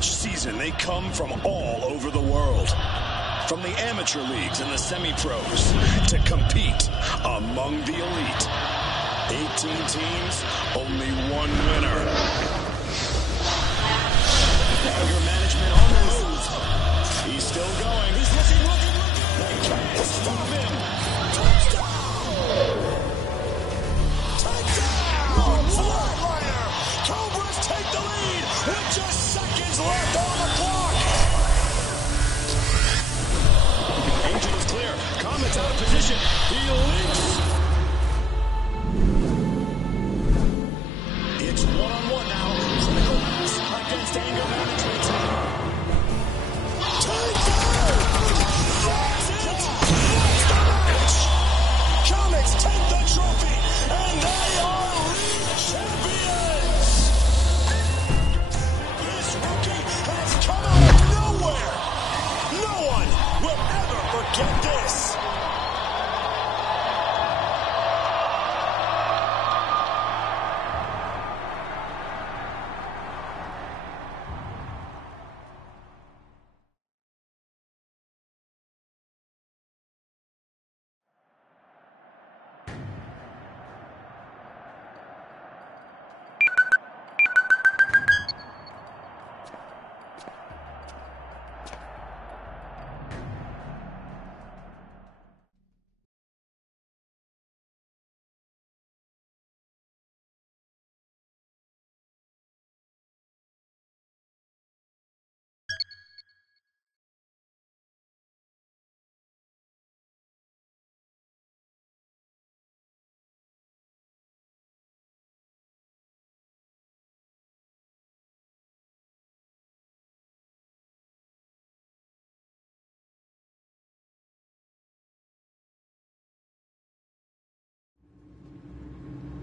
Each season, they come from all over the world. From the amateur leagues and the semi-pros to compete among the elite. 18 teams, only one winner. Anger management on the move. He's still going. He's looking. They can't stop him. Takedown! Flatliner! Cobras take the lead with just seconds left on the clock. Angel is clear. Comet's out of position. He leaps. It's one-on-one now. Critical mass against anger management. Takedown! That's it! That's the match! Comets take the trophy, and they are league champions! This rookie has come out of nowhere! No one will ever forget this!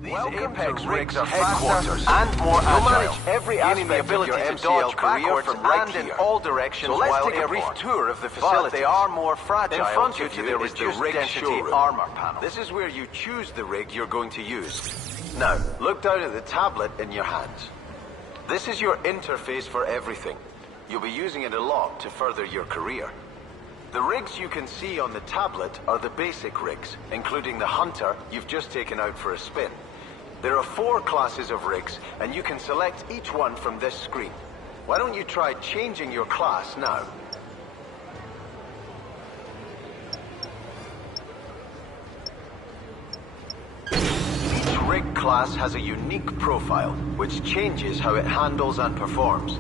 Welcome Apex Rigs are headquarters and more agile. Every aspect the ability of your MCL career from right and in all directions. So let's take a brief tour of the facility. But they are more fragile. In front of you there is the rig density armor panel. This is where you choose the rig you're going to use. Now, look down at the tablet in your hands. This is your interface for everything. You'll be using it a lot to further your career. The rigs you can see on the tablet are the basic rigs, including the Hunter you've just taken out for a spin. There are 4 classes of rigs, and you can select each one from this screen. Why don't you try changing your class now? Each rig class has a unique profile, which changes how it handles and performs.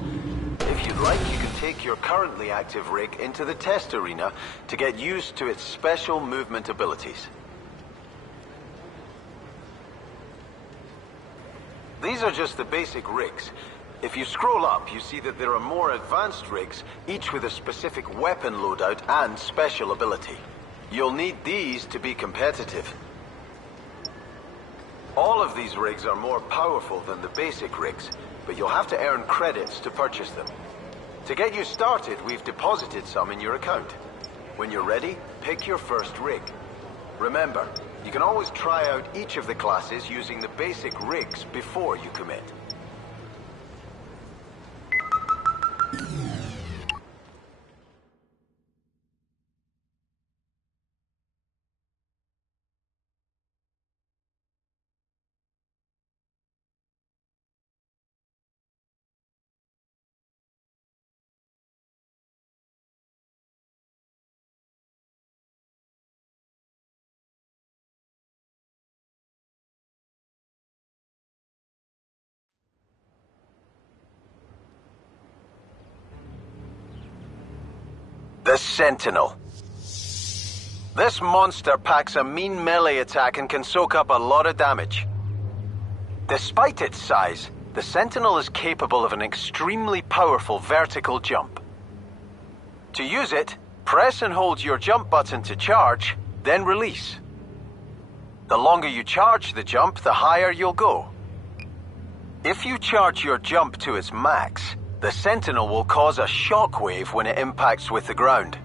If you'd like, you can take your currently active rig into the test arena to get used to its special movement abilities. These are just the basic rigs. If you scroll up, you see that there are more advanced rigs, each with a specific weapon loadout and special ability. You'll need these to be competitive. All of these rigs are more powerful than the basic rigs, but you'll have to earn credits to purchase them. To get you started, we've deposited some in your account. When you're ready, pick your first rig. Remember, you can always try out each of the classes using the basic rigs before you commit. The Sentinel. This monster packs a mean melee attack and can soak up a lot of damage. Despite its size, the Sentinel is capable of an extremely powerful vertical jump. To use it, press and hold your jump button to charge, then release. The longer you charge the jump, the higher you'll go. If you charge your jump to its max, the Sentinel will cause a shockwave when it impacts with the ground.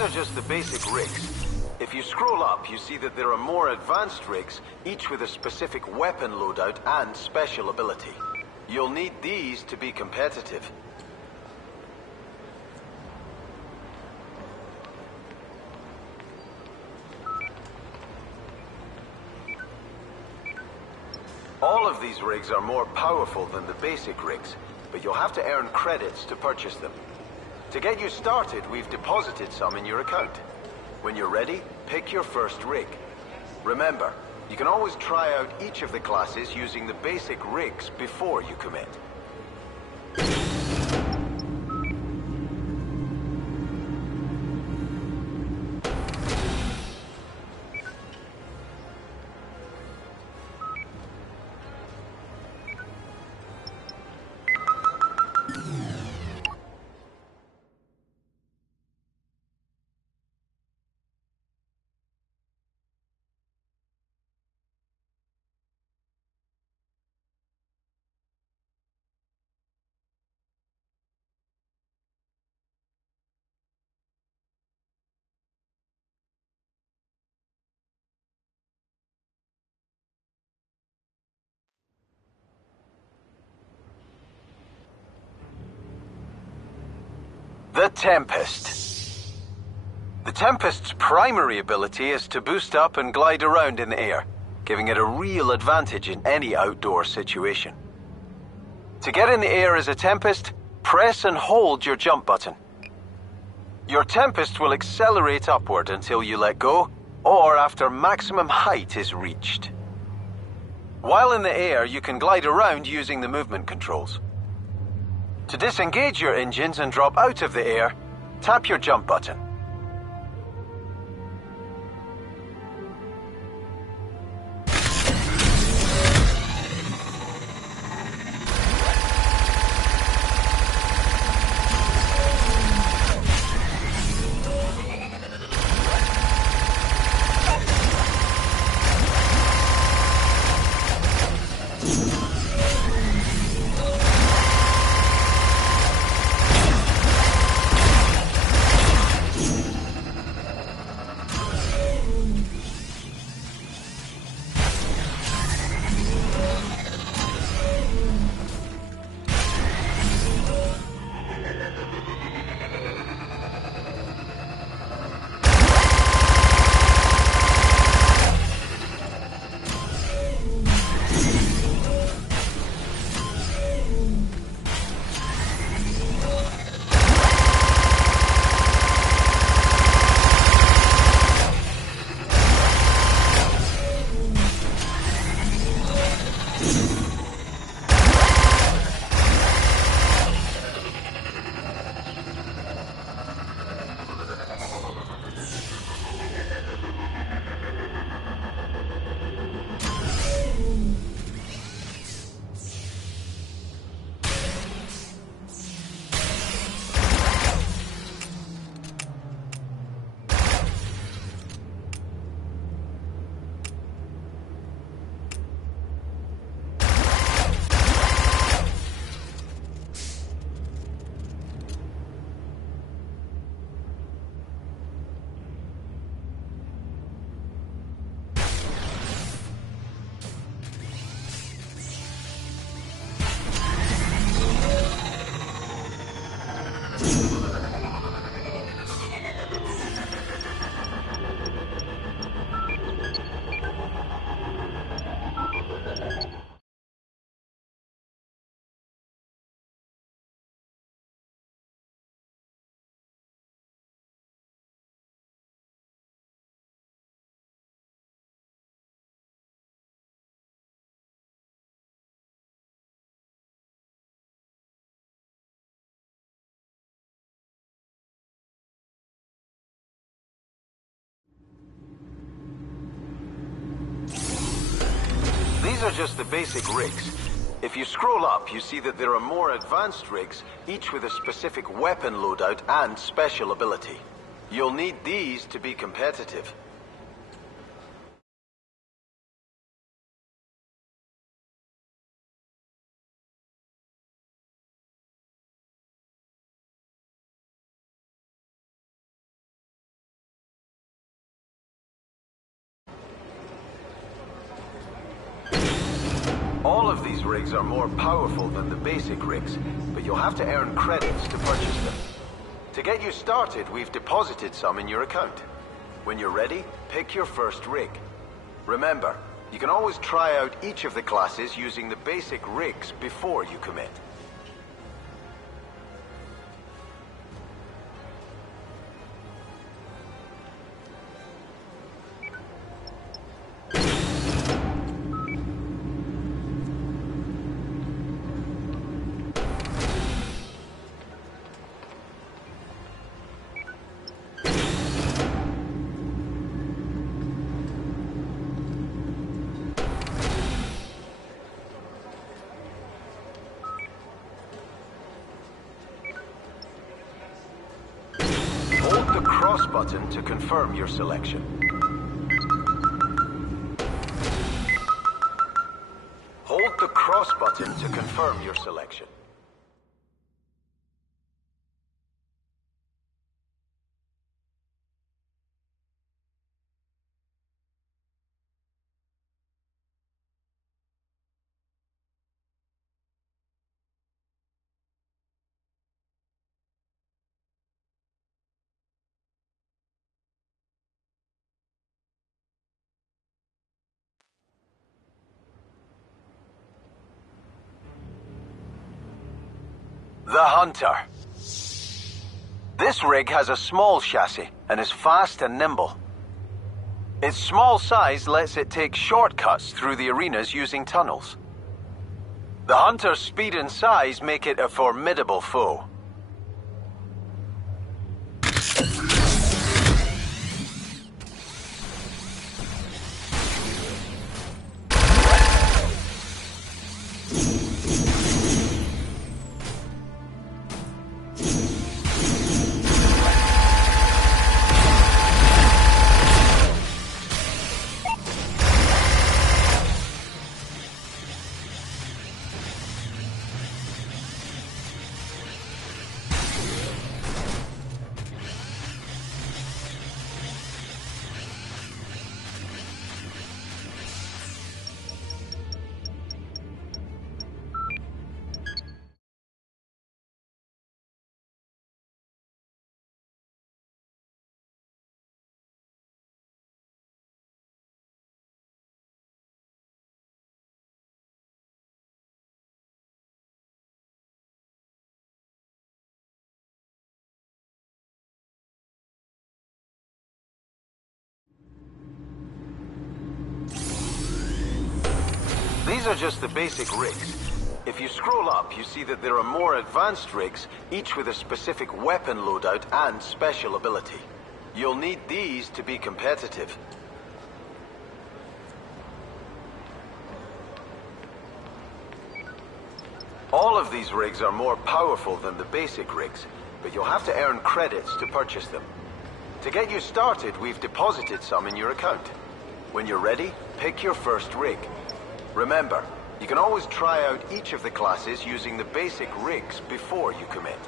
These are just the basic rigs. If you scroll up, you see that there are more advanced rigs, each with a specific weapon loadout and special ability. You'll need these to be competitive. All of these rigs are more powerful than the basic rigs, but you'll have to earn credits to purchase them. To get you started, we've deposited some in your account. When you're ready, pick your first rig. Remember, you can always try out each of the classes using the basic rigs before you commit. The Tempest. The Tempest's primary ability is to boost up and glide around in the air, giving it a real advantage in any outdoor situation. To get in the air as a Tempest, press and hold your jump button. Your Tempest will accelerate upward until you let go, or after maximum height is reached. While in the air, you can glide around using the movement controls. To disengage your engines and drop out of the air, tap your jump button. are just the basic rigs. If you scroll up, you see that there are more advanced rigs, each with a specific weapon loadout and special ability. You'll need these to be competitive. All of these rigs are more powerful than the basic rigs, but you'll have to earn credits to purchase them. To get you started, we've deposited some in your account. When you're ready, pick your first rig. Remember, you can always try out each of the classes using the basic rigs before you commit. Cross button to confirm your selection. Hold the cross button to confirm your selection. The Hunter. This rig has a small chassis and is fast and nimble. Its small size lets it take shortcuts through the arenas using tunnels. The Hunter's speed and size make it a formidable foe. These are just the basic rigs. If you scroll up, you see that there are more advanced rigs, each with a specific weapon loadout and special ability. You'll need these to be competitive. All of these rigs are more powerful than the basic rigs, but you'll have to earn credits to purchase them. To get you started, we've deposited some in your account. When you're ready, pick your first rig. Remember, you can always try out each of the classes using the basic rigs before you commit.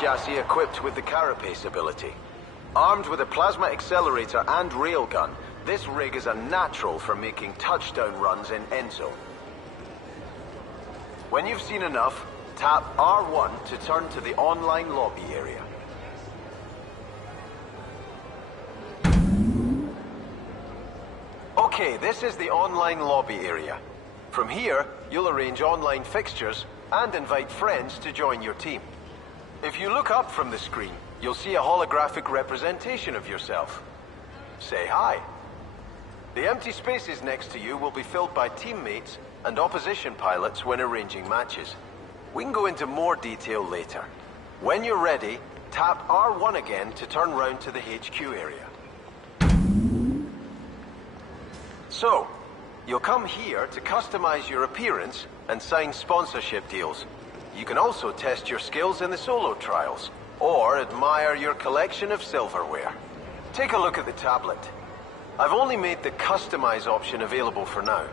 chassis equipped with the Carapace ability. Armed with a plasma accelerator and railgun, this rig is a natural for making touchdown runs in end zone. When you've seen enough, tap R1 to turn to the online lobby area. Okay, this is the online lobby area. From here, you'll arrange online fixtures and invite friends to join your team. If you look up from the screen, you'll see a holographic representation of yourself. Say hi. The empty spaces next to you will be filled by teammates and opposition pilots when arranging matches. We can go into more detail later. When you're ready, tap R1 again to turn round to the HQ area. So, you'll come here to customize your appearance and sign sponsorship deals. You can also test your skills in the solo trials, or admire your collection of silverware. Take a look at the tablet. I've only made the customize option available for now.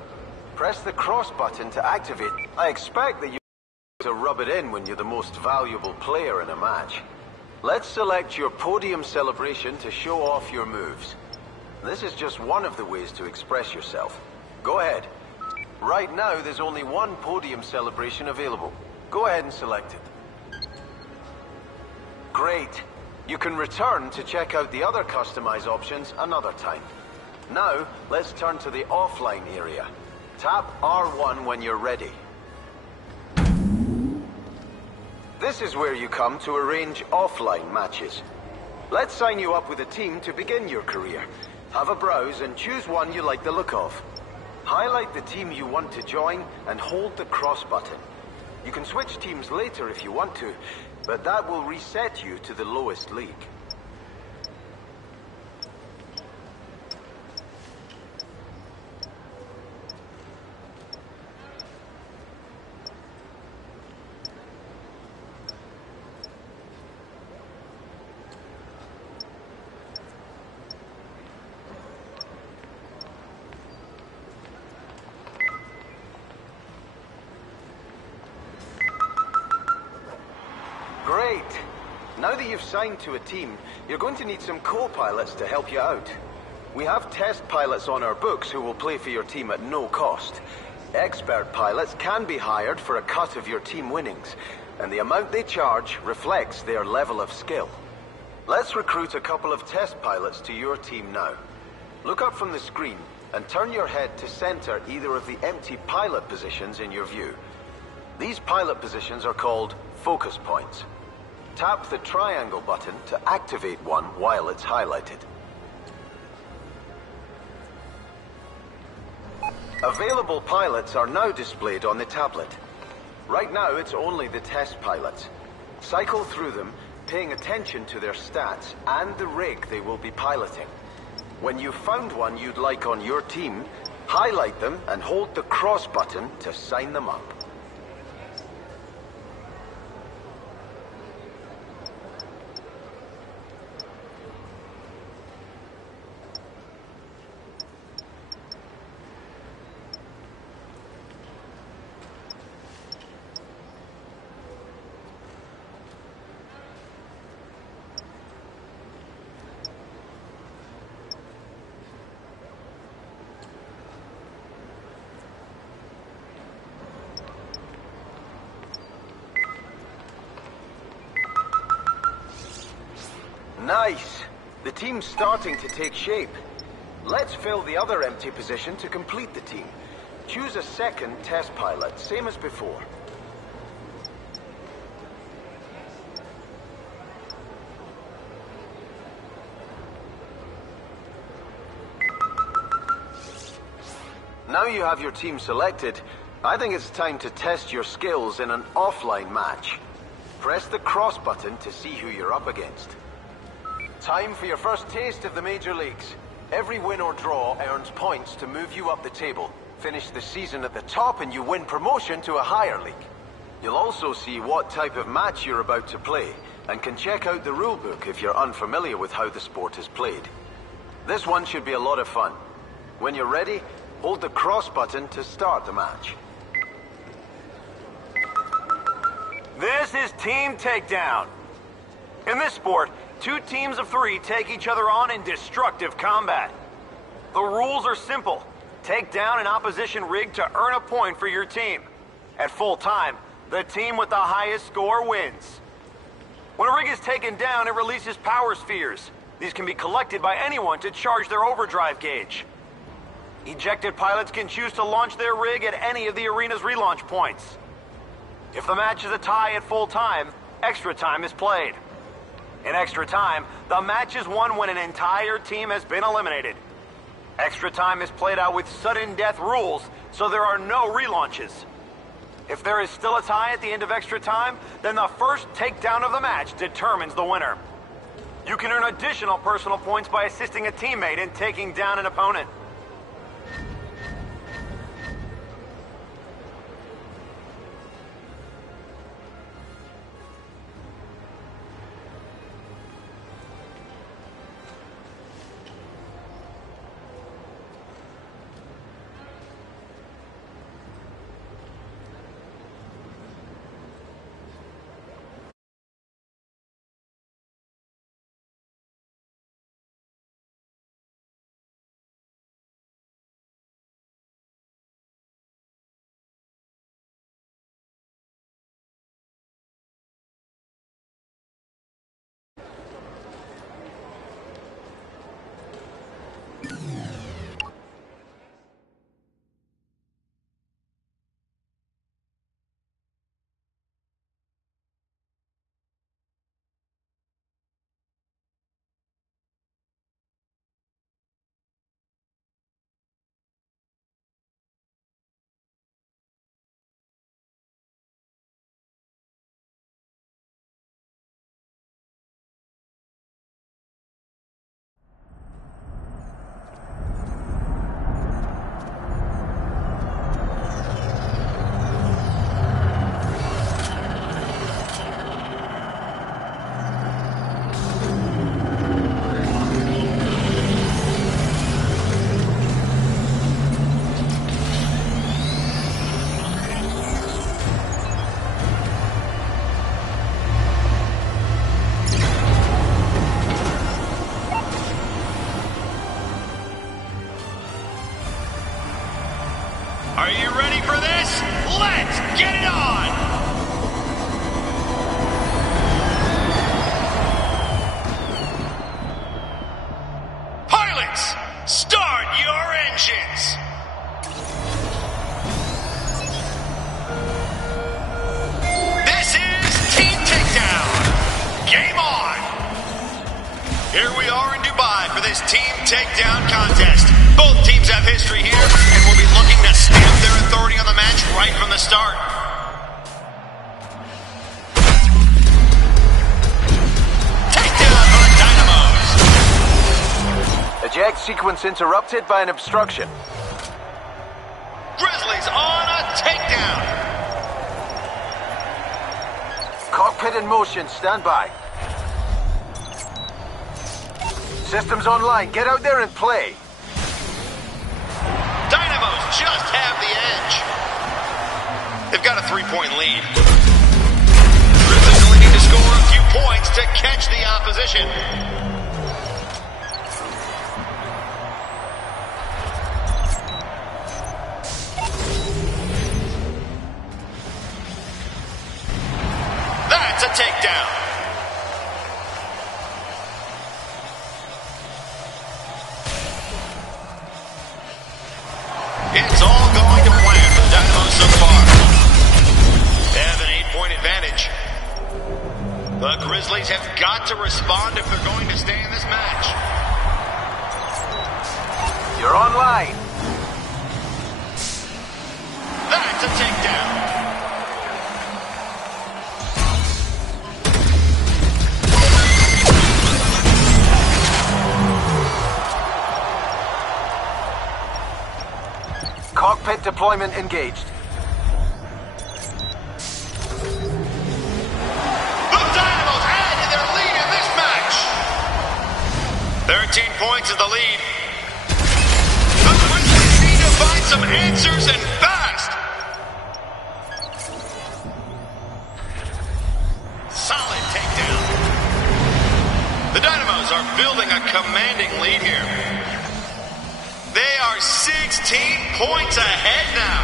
Press the cross button to activate. I expect that you to rub it in when you're the most valuable player in a match. Let's select your podium celebration to show off your moves. This is just one of the ways to express yourself. Go ahead. Right now, there's only one podium celebration available. Go ahead and select it. Great. You can return to check out the other customize options another time. Now, let's turn to the offline area. Tap R1 when you're ready. This is where you come to arrange offline matches. Let's sign you up with a team to begin your career. Have a browse and choose one you like the look of. Highlight the team you want to join and hold the cross button. You can switch teams later if you want to, but that will reset you to the lowest league. Great! Now that you've signed to a team, you're going to need some co-pilots to help you out. We have test pilots on our books who will play for your team at no cost. Expert pilots can be hired for a cut of your team winnings, and the amount they charge reflects their level of skill. Let's recruit a couple of test pilots to your team now. Look up from the screen and turn your head to center either of the empty pilot positions in your view. These pilot positions are called focus points. Tap the triangle button to activate one while it's highlighted. Available pilots are now displayed on the tablet. Right now, it's only the test pilots. Cycle through them, paying attention to their stats and the rig they will be piloting. When you've found one you'd like on your team, highlight them and hold the cross button to sign them up. Nice! The team's starting to take shape. Let's fill the other empty position to complete the team. Choose a second test pilot, same as before. Now you have your team selected, I think it's time to test your skills in an offline match. Press the cross button to see who you're up against. Time for your first taste of the major leagues. Every win or draw earns points to move you up the table. Finish the season at the top and you win promotion to a higher league. You'll also see what type of match you're about to play, and can check out the rulebook if you're unfamiliar with how the sport is played. This one should be a lot of fun. When you're ready, hold the cross button to start the match. This is Team Takedown. In this sport, 2 teams of 3 take each other on in destructive combat. The rules are simple. Take down an opposition rig to earn a point for your team. At full time, the team with the highest score wins. When a rig is taken down, it releases power spheres. These can be collected by anyone to charge their overdrive gauge. Ejected pilots can choose to launch their rig at any of the arena's relaunch points. If the match is a tie at full time, extra time is played. In extra time, the match is won when an entire team has been eliminated. Extra time is played out with sudden death rules, so there are no relaunches. If there is still a tie at the end of extra time, then the first takedown of the match determines the winner. You can earn additional personal points by assisting a teammate in taking down an opponent. Are you ready for this? Let's get it on! Pilots, start your engines! This is Team Takedown. Game on! Here we are in Dubai for this Team Takedown contest. Both teams have history here and will be looking to stamp their authority on the match right from the start. Takedown on Dynamos. Eject sequence interrupted by an obstruction. Grizzlies on a takedown. Cockpit in motion, stand by. Systems online, get out there and play. Dynamos just have the edge. They've got a 3-point lead. Grizzlies only need to score a few points to catch the opposition. That's a takedown. It's all going to plan for the Dynamos so far. They have an 8-point advantage. The Grizzlies have got to respond if they're going to stay in this match. You're online. That's a takedown. Cockpit deployment engaged. The Dynamos add to their lead in this match. 13 points is the lead. The Grizzlies need to find some answers and fast. Solid takedown. commanding lead here. They are 16 points ahead now.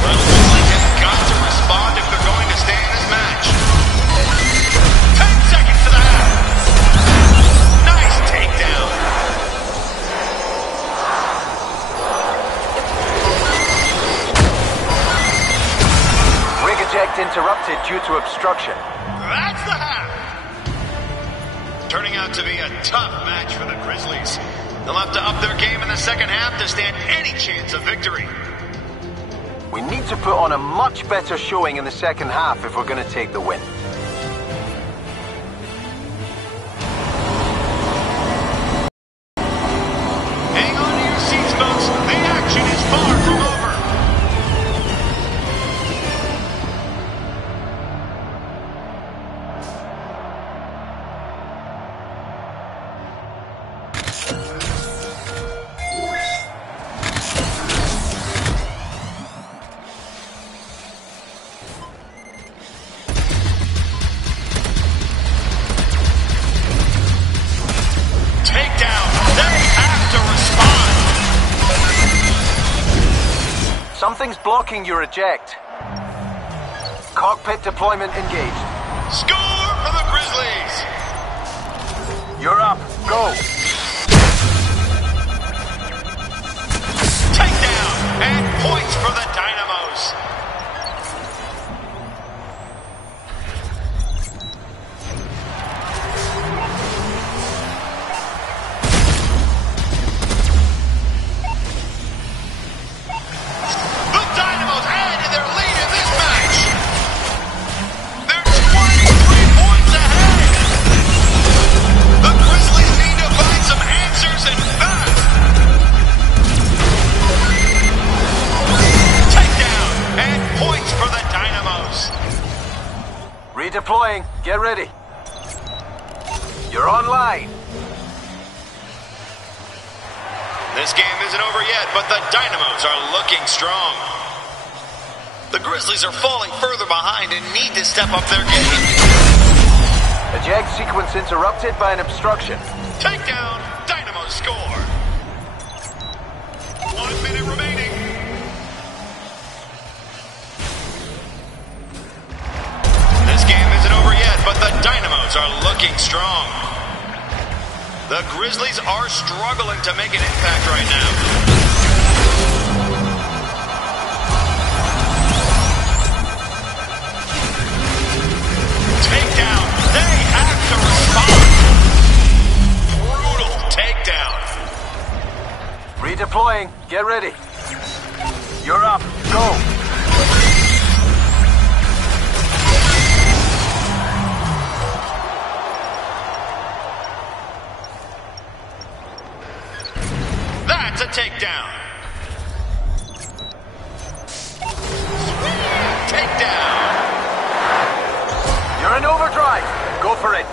Well, the Grizzlies have got to respond if they're going to stay in this match. 10 seconds to the half. Nice takedown. Rig eject interrupted due to obstruction. That's the half. Turning out to be a tough match for the Grizzlies. They'll have to up their game in the second half to stand any chance of victory. We need to put on a much better showing in the second half if we're going to take the win. Hang on to your seats, folks. The action is far from over. Something's blocking your eject. Cockpit deployment engaged. Score for the Grizzlies! You're up. Go. Takedown and points for the Dynamos. Redeploying. Get ready. You're online. This game isn't over yet, but the Dynamos are looking strong. The Grizzlies are falling further behind and need to step up their game. Eject sequence interrupted by an obstruction. Takedown. Dynamos score. 1 minute remaining. This game isn't over yet, but the Dynamos are looking strong. The Grizzlies are struggling to make an impact right now. Takedown. They have to respond. Brutal takedown. Redeploying. Get ready. You're up. Go. That's a takedown. Sweet takedown. You're in overdrive. Go for it.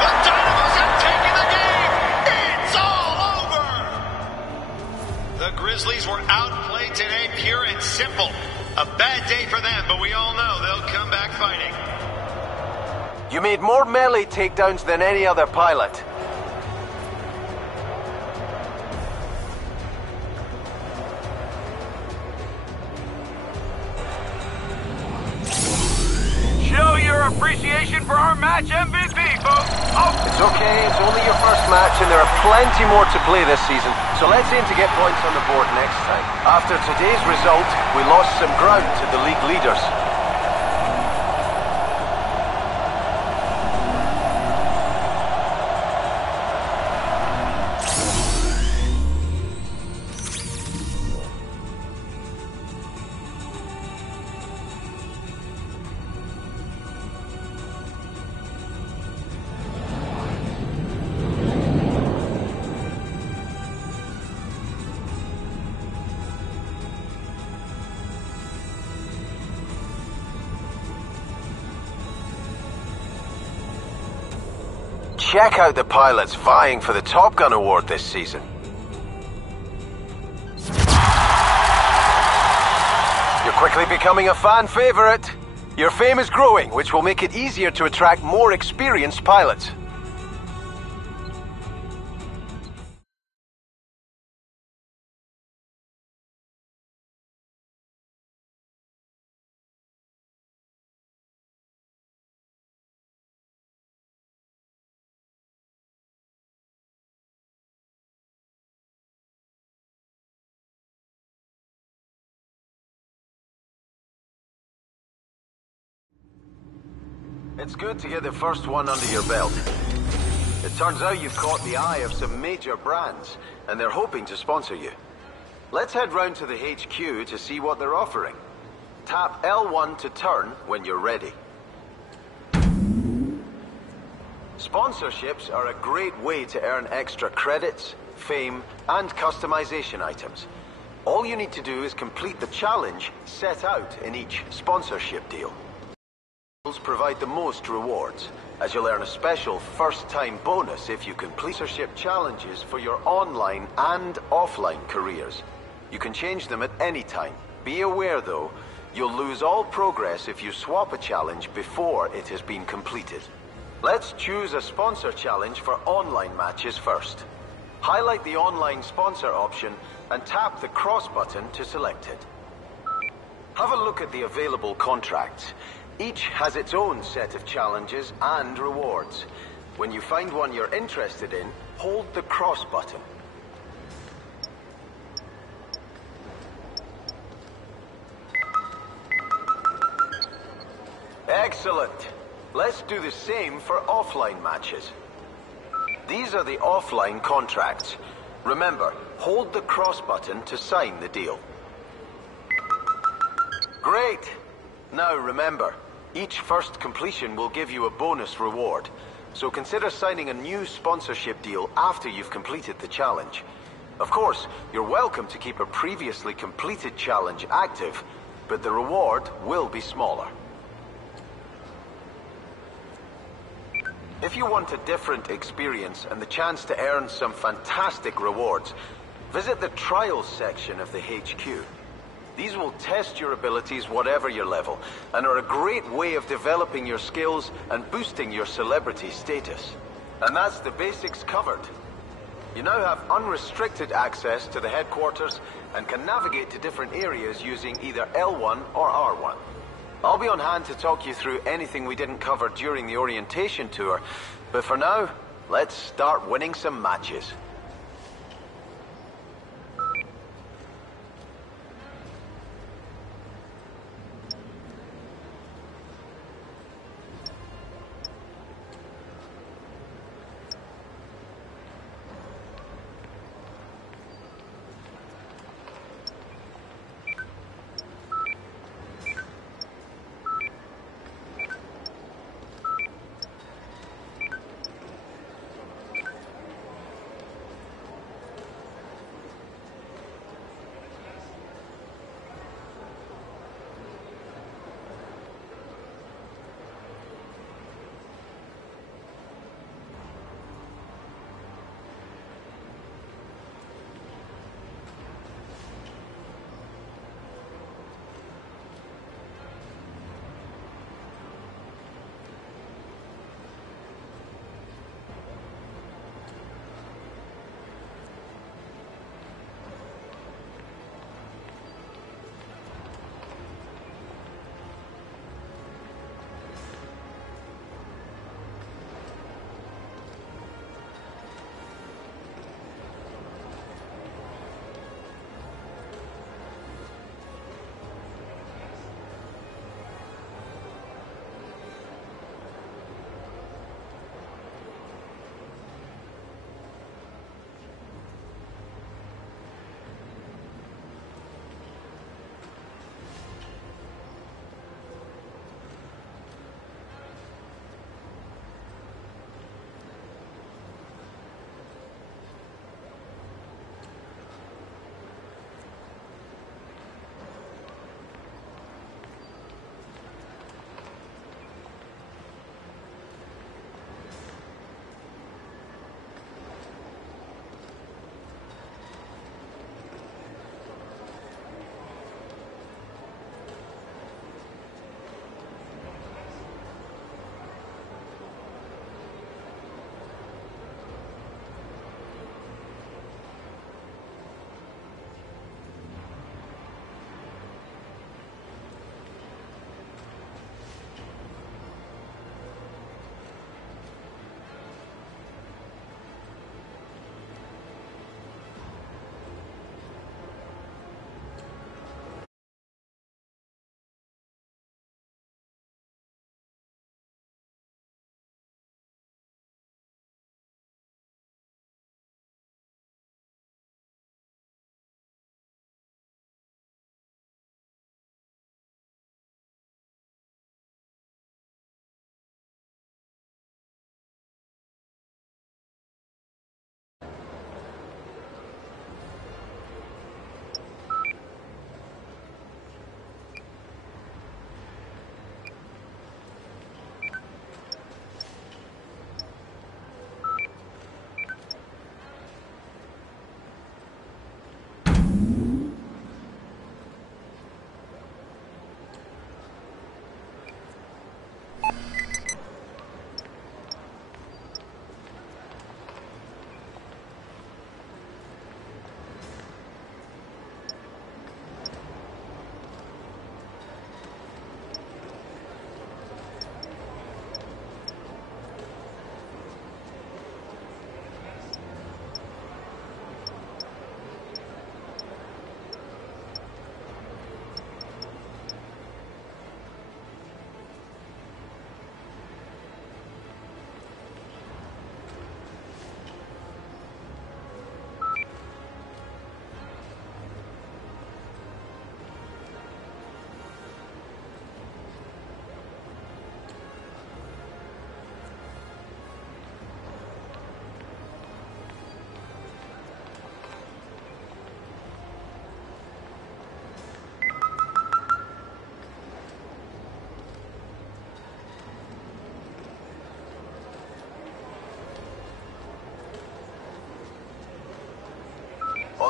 The Dynamos have taken the game. It's all over. The Grizzlies were outplayed today, pure and simple. A bad day for them, but we all know they'll come back fighting. You made more melee takedowns than any other pilot. Show your appreciation for our match MVP, folks. Oh. It's okay, it's only your first match and there are plenty more to play this season, so let's aim to get points on the board next time. After today's result, we lost some ground to the league leaders. Check out the pilots vying for the Top Gun award this season. You're quickly becoming a fan favorite. Your fame is growing, which will make it easier to attract more experienced pilots. It's good to get the first one under your belt. It turns out you've caught the eye of some major brands, and they're hoping to sponsor you. Let's head round to the HQ to see what they're offering. Tap L1 to turn when you're ready. Sponsorships are a great way to earn extra credits, fame, and customization items. All you need to do is complete the challenge set out in each sponsorship deal. Provide the most rewards, as you'll earn a special first-time bonus if you complete sponsorship challenges for your online and offline careers. You can change them at any time. Be aware, though, you'll lose all progress if you swap a challenge before it has been completed. Let's choose a sponsor challenge for online matches first. Highlight the online sponsor option and tap the cross button to select it. Have a look at the available contracts. Each has its own set of challenges and rewards. When you find one you're interested in, hold the cross button. Excellent. Let's do the same for offline matches. These are the offline contracts. Remember, hold the cross button to sign the deal. Great. Now remember, each first completion will give you a bonus reward, so consider signing a new sponsorship deal after you've completed the challenge. Of course, you're welcome to keep a previously completed challenge active, but the reward will be smaller. If you want a different experience and the chance to earn some fantastic rewards, visit the Trials section of the HQ. These will test your abilities whatever your level, and are a great way of developing your skills and boosting your celebrity status. And that's the basics covered. You now have unrestricted access to the headquarters and can navigate to different areas using either L1 or R1. I'll be on hand to talk you through anything we didn't cover during the orientation tour, but for now, let's start winning some matches.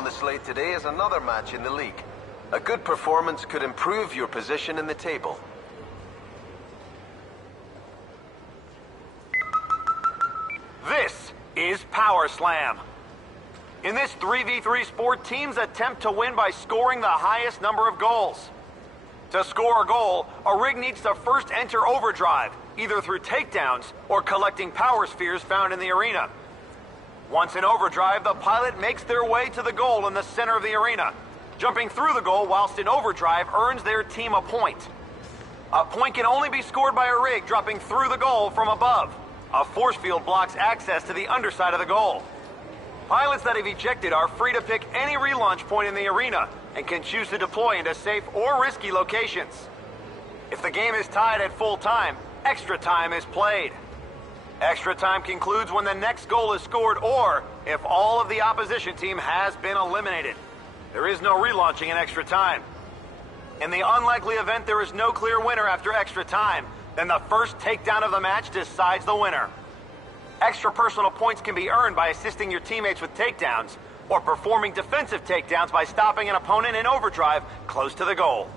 the slate today is another match in the league. A good performance could improve your position in the table. This is Power Slam. In this 3v3 sport, teams attempt to win by scoring the highest number of goals. To score a goal, a rig needs to first enter overdrive, either through takedowns or collecting power spheres found in the arena. Once in overdrive, the pilot makes their way to the goal in the center of the arena. Jumping through the goal whilst in overdrive earns their team a point. A point can only be scored by a rig dropping through the goal from above. A force field blocks access to the underside of the goal. Pilots that have ejected are free to pick any relaunch point in the arena and can choose to deploy into safe or risky locations. If the game is tied at full time, extra time is played. Extra time concludes when the next goal is scored or if all of the opposition team has been eliminated. There is no relaunching in extra time. In the unlikely event there is no clear winner after extra time, then the first takedown of the match decides the winner. Extra personal points can be earned by assisting your teammates with takedowns or performing defensive takedowns by stopping an opponent in overdrive close to the goal.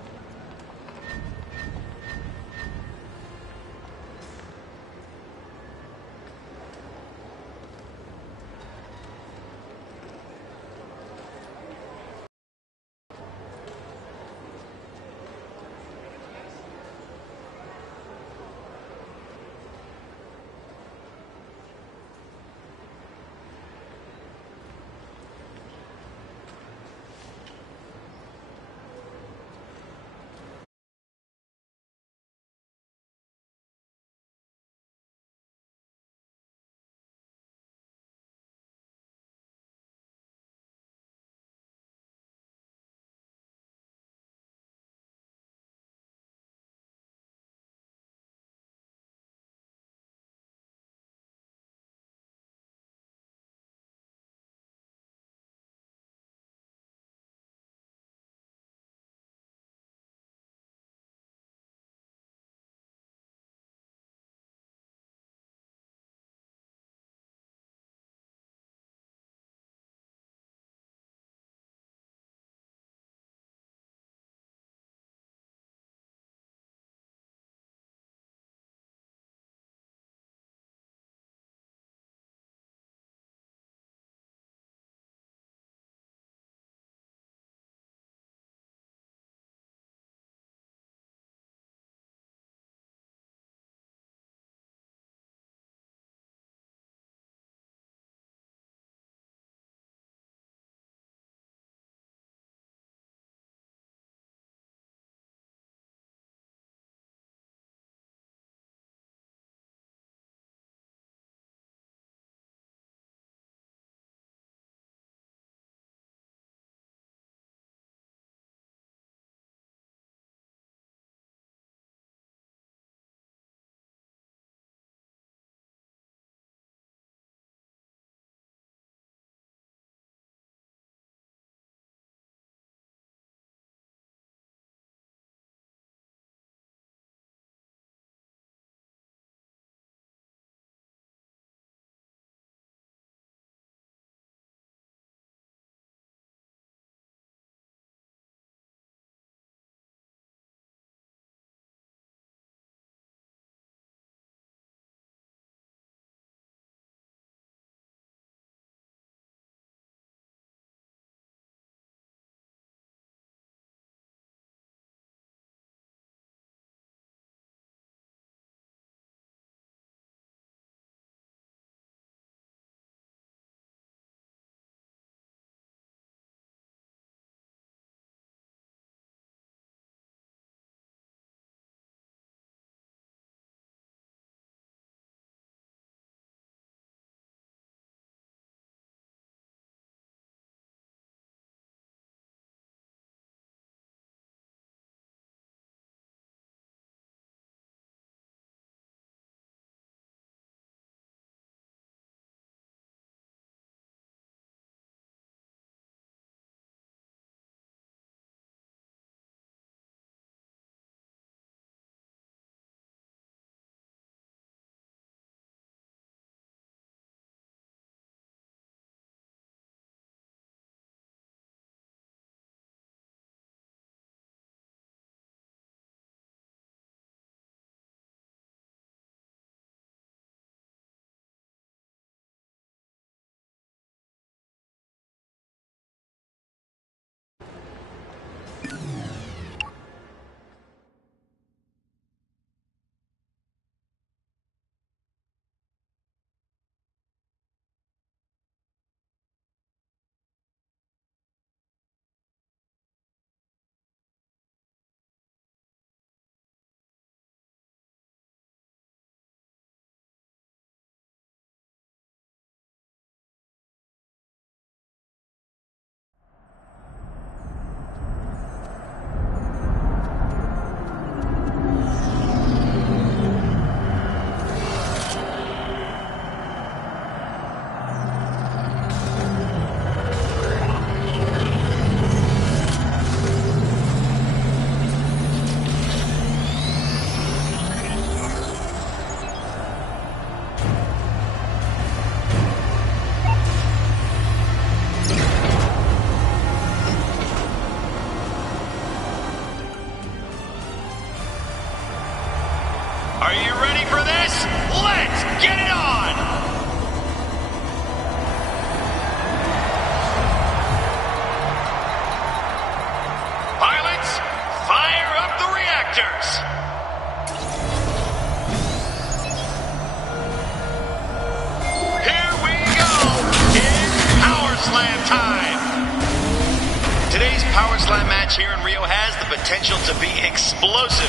Slam match here in Rio has the potential to be explosive.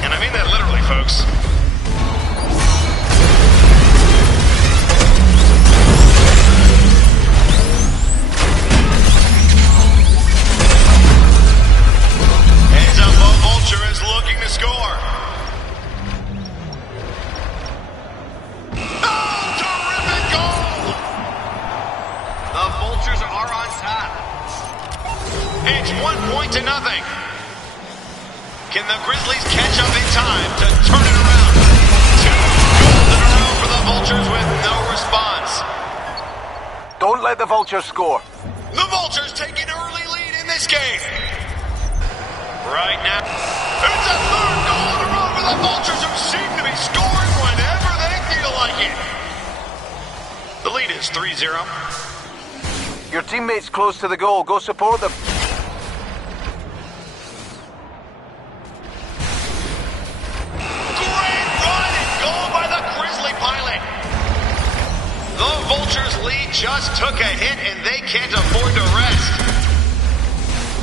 And I mean that literally, folks. Heads up, Vulture is looking to score. Oh, terrific goal! The Vultures are on top. It's 1 point to nothing. Can the Grizzlies catch up in time to turn it around? 2 goals in a row for the Vultures with no response. Don't let the Vultures score. The Vultures take an early lead in this game. Right now, it's a 3rd goal in a row for the Vultures, who seem to be scoring whenever they feel like it. The lead is 3-0. Your teammate's close to the goal. Go support them. Great run and goal by the Grizzly pilot. The Vultures' lead just took a hit, and they can't afford to rest.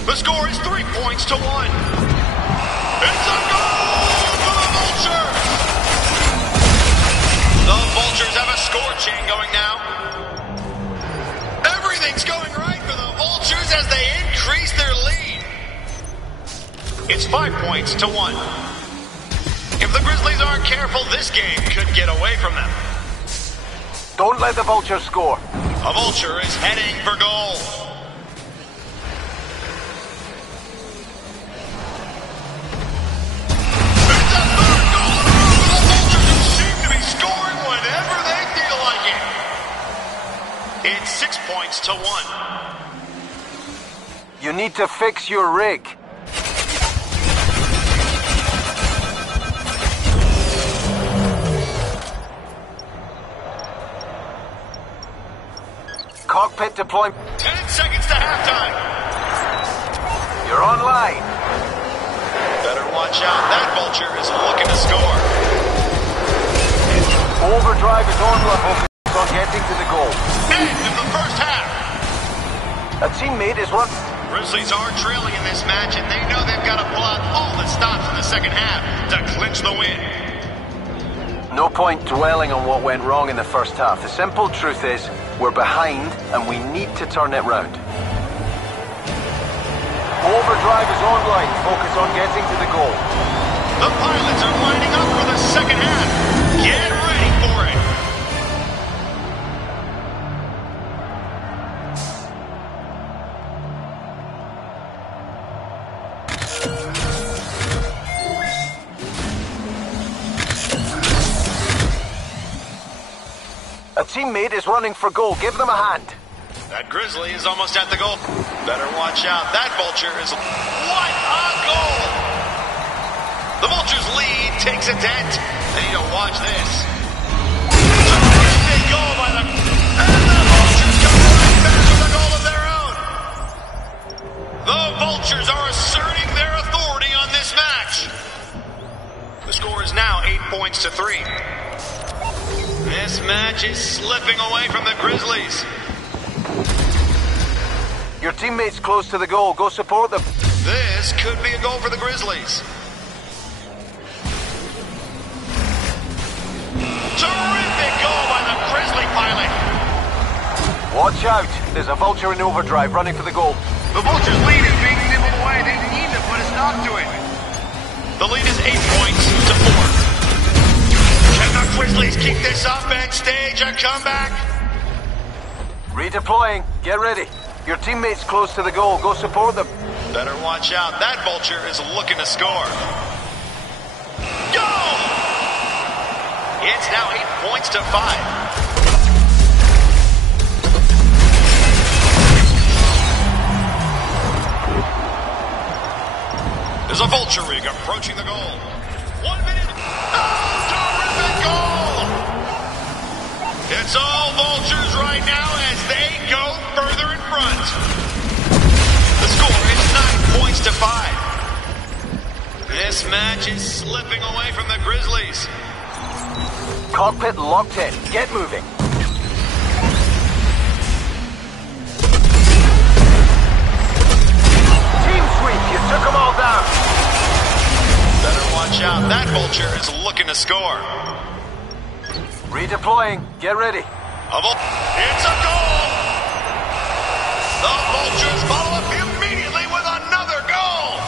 The score is 3 points to 1. It's a goal for the Vultures! The Vultures have a score chain going now. Everything's going right for the Vultures as they increase their lead. It's 5 points to 1. If the Grizzlies aren't careful, this game could get away from them. Don't let the Vultures score. A Vulture is heading for goal. It's a 3rd goal in a row for the Vultures, who seem to be scoring whenever they feel like it. It's 6 points to 1. You need to fix your rig. Cockpit deployment. 10 seconds to halftime. You're online. Better watch out. That Vulture is looking to score. Overdrive is on level. Focus on getting to the goal. End of the first half. A teammate is run. Grizzlies are trailing in this match, and they know they've got to pull out all the stops in the second half to clinch the win. No point dwelling on what went wrong in the first half. The simple truth is, we're behind and we need to turn it round. Overdrive is online. Focus on getting to the goal. The pilots are lining up for the second half. Get ready for it. A teammate is running for goal. Give them a hand. That Grizzly is almost at the goal. Better watch out. That Vulture is... What a goal! The Vulture's lead takes a dent. They need to watch this. Terrific goal by the... And the Vultures come right back with a goal of their own. The Vultures are asserting their authority on this match. The score is now 8 points to 3. This match is slipping away from the Grizzlies. Your teammate's close to the goal. Go support them. This could be a goal for the Grizzlies. Terrific goal by the Grizzly pilot. Watch out. There's a Vulture in overdrive running for the goal. The Vulture's lead is being nibbled away. They need to put a stop to it. The lead is 8 points to 4. Can the Grizzlies keep this up and stage a comeback? Redeploying. Get ready. Your teammate's close to the goal. Go support them. Better watch out. That Vulture is looking to score. Go! It's now 8 points to 5. There's a Vulture rig approaching the goal. 1 minute. Oh, terrific goal! It's all Vultures right now as they go further in front. The score is 9 points to 5. This match is slipping away from the Grizzlies. Cockpit locked in. Get moving. took them all down. Better watch out. That Vulture is looking to score. Redeploying. Get ready. It's a goal! The Vultures follow up immediately with another goal!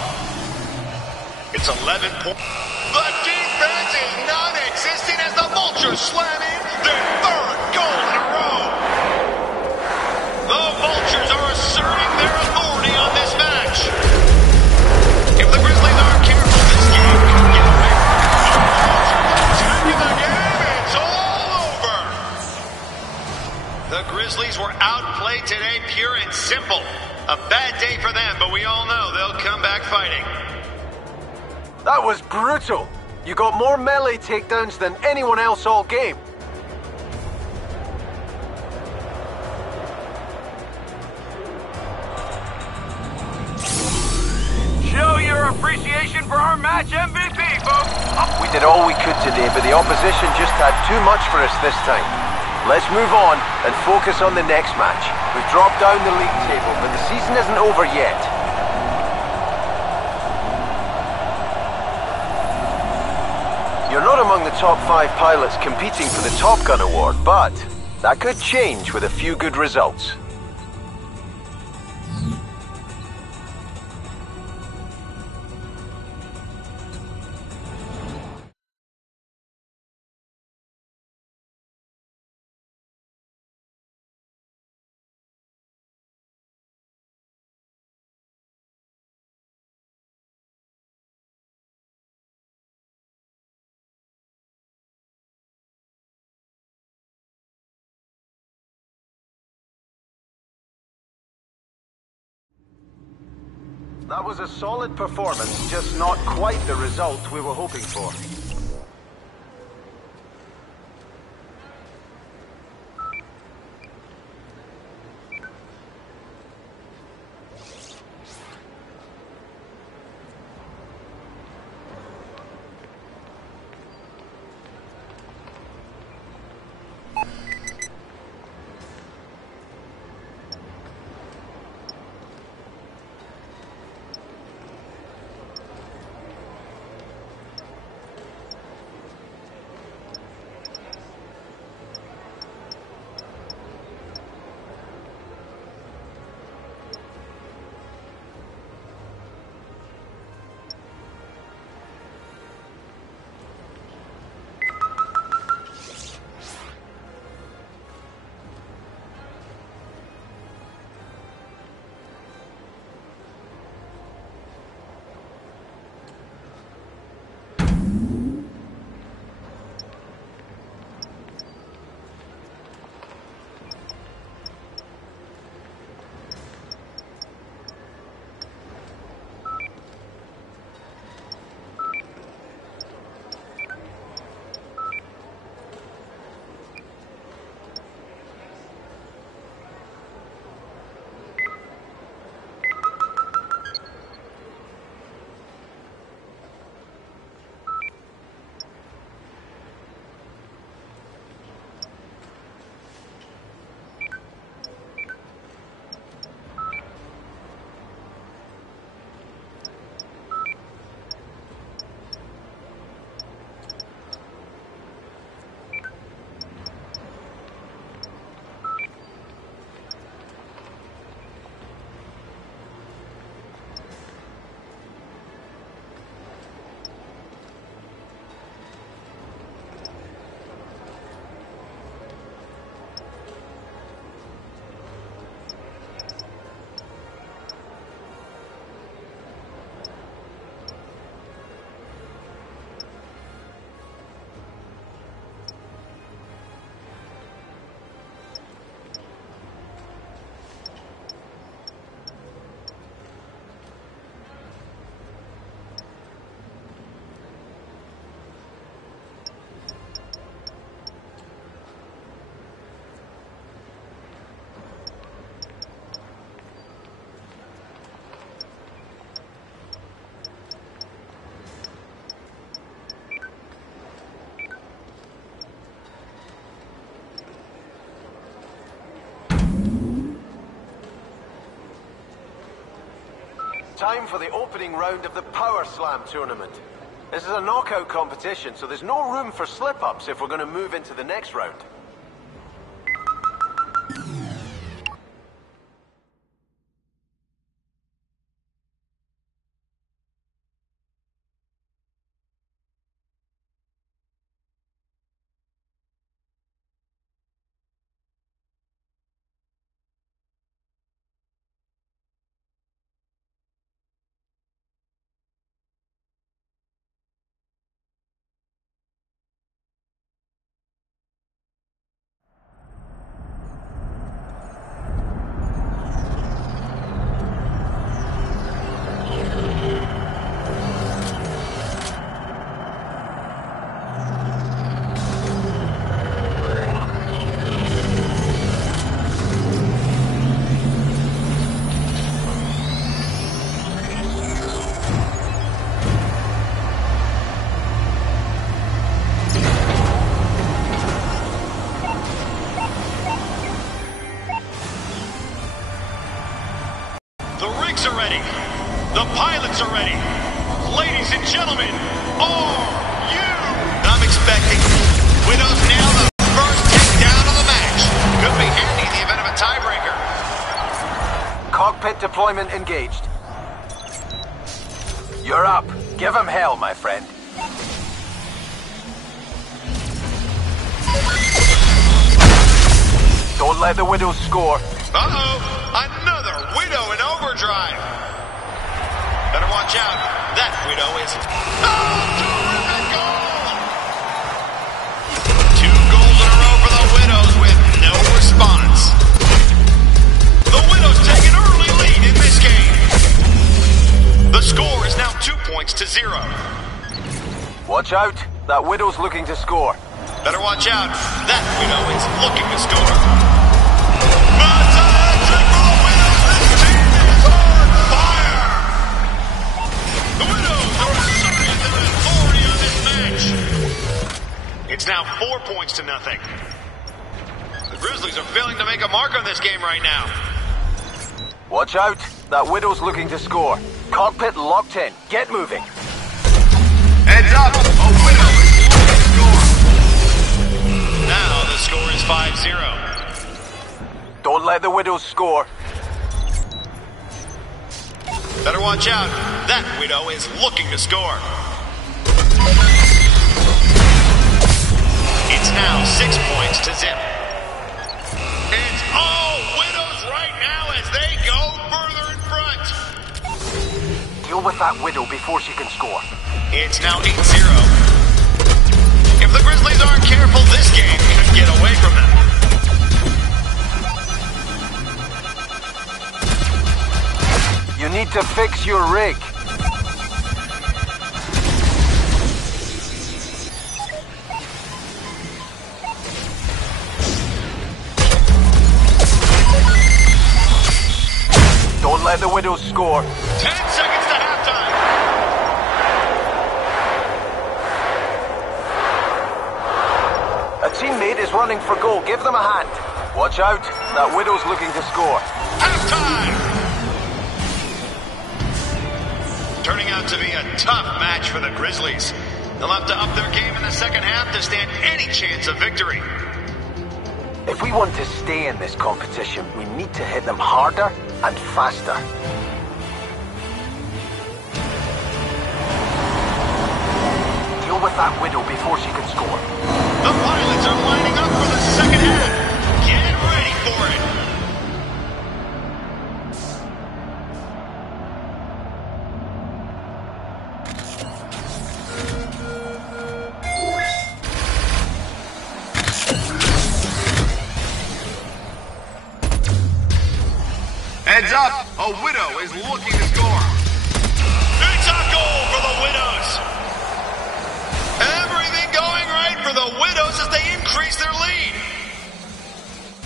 It's 11 points. The defense is non-existent as the Vultures slam in their third goal in a row. The Vultures are asserting their authority on this match. If the Grizzlies aren't careful, this game could get away. The game, it's all over. The Grizzlies were outplayed today, pure and simple. A bad day for them, but we all know they'll come back fighting. That was brutal. You got more melee takedowns than anyone else all game. Show your appreciation for our match MVP, folks. We did all we could today, but the opposition just had too much for us this time. Let's move on and focus on the next match. We've dropped down the league table, but the season isn't over yet. You're not among the top 5 pilots competing for the Top Gun award, but that could change with a few good results. That was a solid performance, just not quite the result we were hoping for. Time for the opening round of the Power Slam tournament. This is a knockout competition, so there's no room for slip-ups if we're going to move into the next round. Are ready. The pilots are ready. Ladies and gentlemen, are you? I'm expecting Widows nail the first takedown of the match. Could be handy in the event of a tiebreaker. Cockpit deployment engaged. You're up. Give him hell, my friend. Don't let the Widows score. Uh-oh. Another Widow in overdrive. Better watch out. That Widow is... terrific goal! 2 goals in a row for the Widows with no response. The Widows take an early lead in this game. The score is now 2 points to 0. Watch out. That Widow's looking to score. Better watch out. That Widow is looking to score. It's now 4 points to nothing. The Grizzlies are failing to make a mark on this game right now. Watch out. That Widow's looking to score. Cockpit locked in. Get moving. Heads up. A Widow is looking to score. Now the score is 5-0. Don't let the Widows score. Better watch out. That Widow is looking to score. It's now 6 points to 0. It's all Widows right now as they go further in front. Deal with that Widow before she can score. It's now 8-0. If the Grizzlies aren't careful, this game could get away from them. You need to fix your rig. Don't let the Widows score. 10 seconds to halftime. A teammate is running for goal. Give them a hand. Watch out. That Widow's looking to score. Halftime. Turning out to be a tough match for the Grizzlies. They'll have to up their game in the second half to stand any chance of victory. If we want to stay in this competition, we need to hit them harder and faster. Deal with that Widow before she can score. The pilots are lining up for the second half. Get ready for it. Heads up, a Widow is looking to score. It's a goal for the Widows. Everything going right for the Widows as they increase their lead.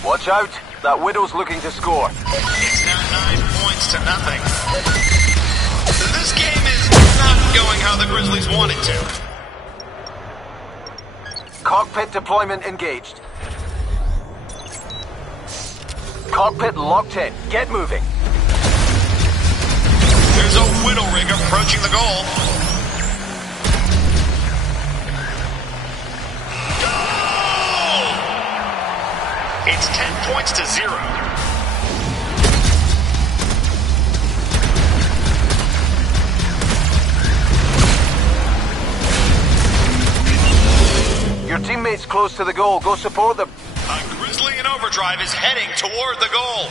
Watch out, that Widow's looking to score. It's now 9 points to nothing. This game is not going how the Grizzlies want it to. Cockpit deployment engaged. Cockpit locked in. Get moving. There's a Widow Rig approaching the goal. Goal! It's 10 points to 0. Your teammate's close to the goal. Go support them. A Grizzly in overdrive is heading toward the goal.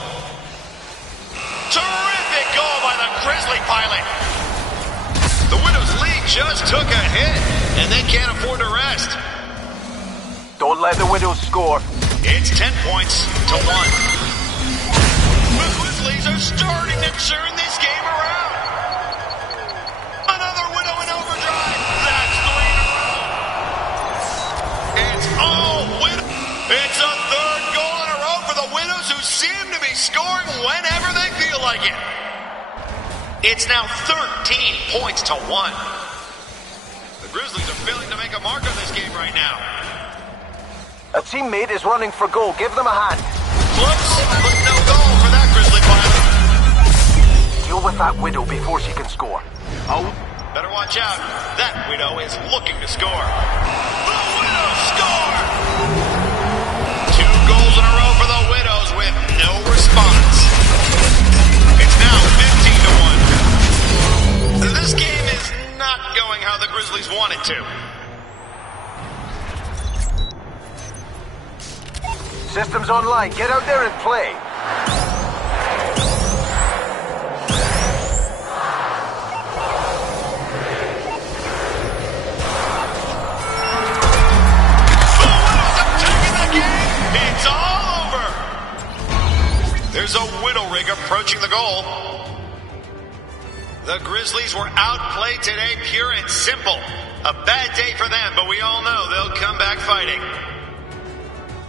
Terrific goal by the Grizzly pilot. The Widows lead just took a hit, and they can't afford to rest. Don't let the Widows score. It's 10 points to 1. The Grizzlies are starting to turn this game around. Another Widow in overdrive. That's 3 in a row. It's all Widow. It's a third goal in a row for the Widows, who seem to be scoring whenever they feel like it. It's now 13 points to 1. The Grizzlies are failing to make a mark on this game right now. A teammate is running for goal. Give them a hand. Close, but no goal for that Grizzly pilot. Deal with that Widow before she can score. Oh, better watch out. That Widow is looking to score. The Widows score! 2 goals in a row for the Widows with no response. It's now 15 to 1. This game is not going how the Grizzlies want it to. Systems online. Get out there and play. The Widows have taken the game. It's all over. There's a Widow Rig approaching the goal. The Grizzlies were outplayed today, pure and simple. A bad day for them, but we all know they'll come back fighting.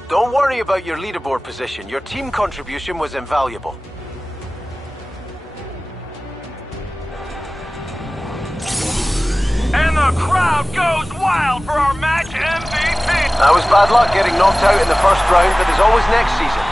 Don't worry about your leaderboard position. Your team contribution was invaluable. And the crowd goes wild for our match MVP. That was bad luck getting knocked out in the first round, but there's always next season.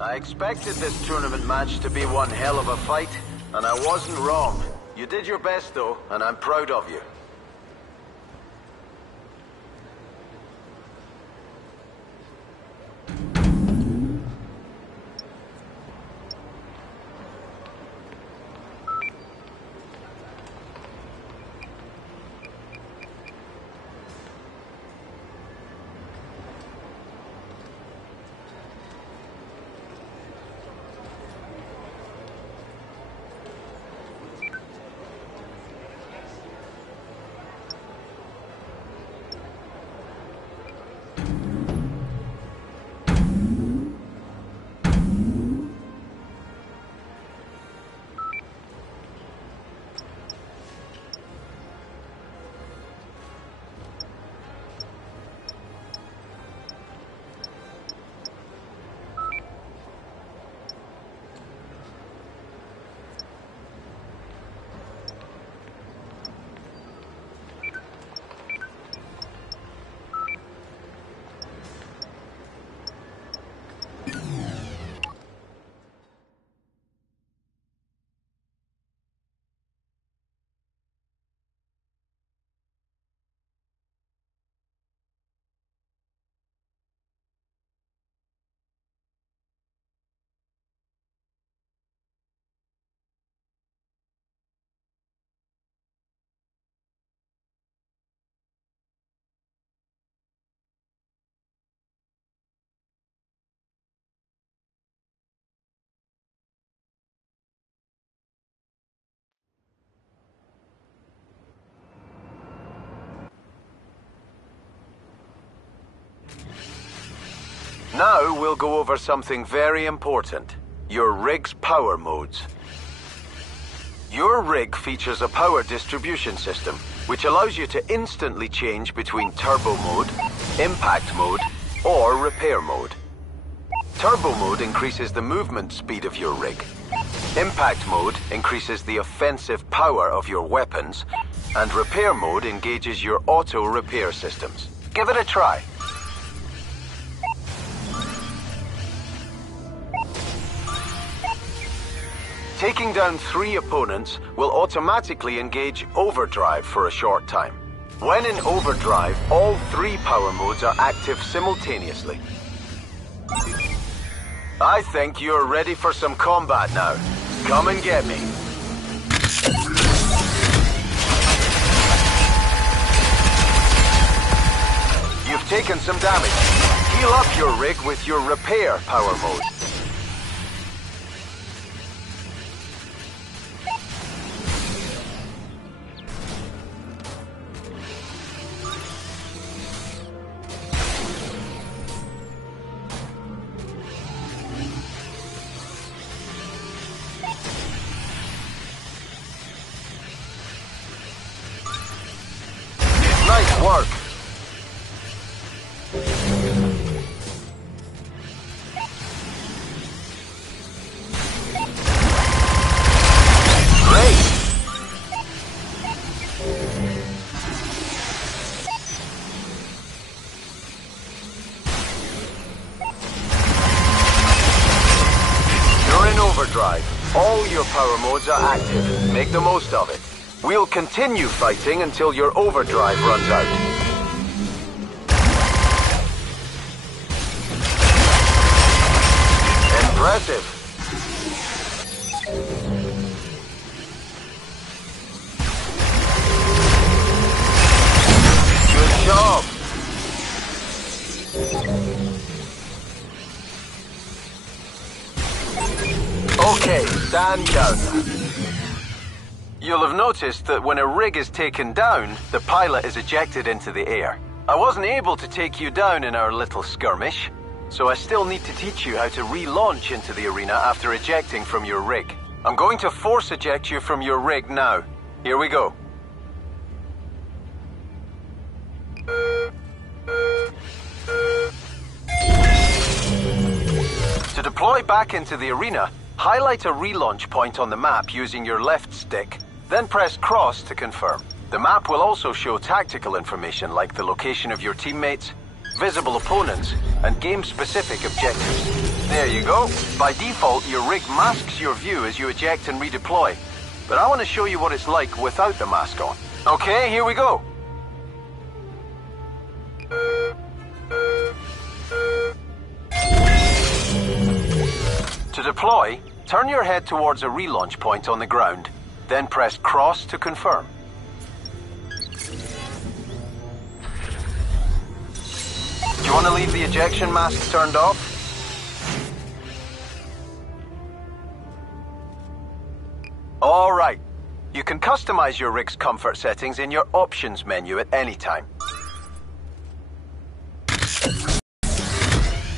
I expected this tournament match to be one hell of a fight, and I wasn't wrong. You did your best though, and I'm proud of you. Now we'll go over something very important. Your rig's power modes. Your rig features a power distribution system, which allows you to instantly change between turbo mode, impact mode, or repair mode. Turbo mode increases the movement speed of your rig. Impact mode increases the offensive power of your weapons, and repair mode engages your auto repair systems. Give it a try. Taking down 3 opponents will automatically engage overdrive for a short time. When in overdrive, all 3 power modes are active simultaneously. I think you're ready for some combat now. Come and get me. You've taken some damage. Heal up your rig with your repair power mode. Nice work. Great. You're in overdrive. All your power modes are active. Make the most of it. We'll continue fighting until your overdrive runs out. Impressive. Good job. Okay, stand down. You'll have noticed that when a rig is taken down, the pilot is ejected into the air. I wasn't able to take you down in our little skirmish, so I still need to teach you how to relaunch into the arena after ejecting from your rig. I'm going to force eject you from your rig now. Here we go. To deploy back into the arena, highlight a relaunch point on the map using your left stick. Then press cross to confirm. The map will also show tactical information like the location of your teammates, visible opponents, and game-specific objectives. There you go. By default, your rig masks your view as you eject and redeploy. But I want to show you what it's like without the mask on. Okay, here we go. To deploy, turn your head towards a relaunch point on the ground. Then press cross to confirm. Do you want to leave the ejection mask turned off? All right. You can customize your rig's comfort settings in your options menu at any time.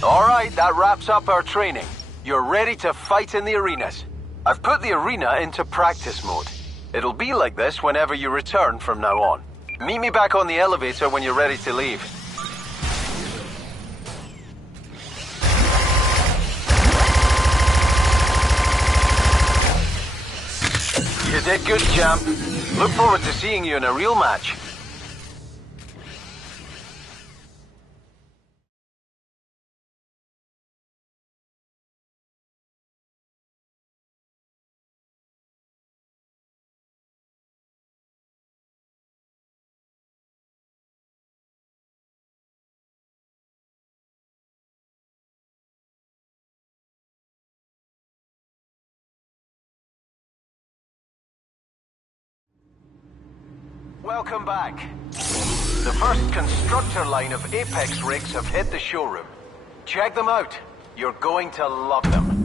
All right, that wraps up our training. You're ready to fight in the arenas. I've put the arena into practice mode. It'll be like this whenever you return from now on. Meet me back on the elevator when you're ready to leave. You did good, champ. Look forward to seeing you in a real match. Welcome back. The first constructor line of Apex rigs have hit the showroom. Check them out. You're going to love them.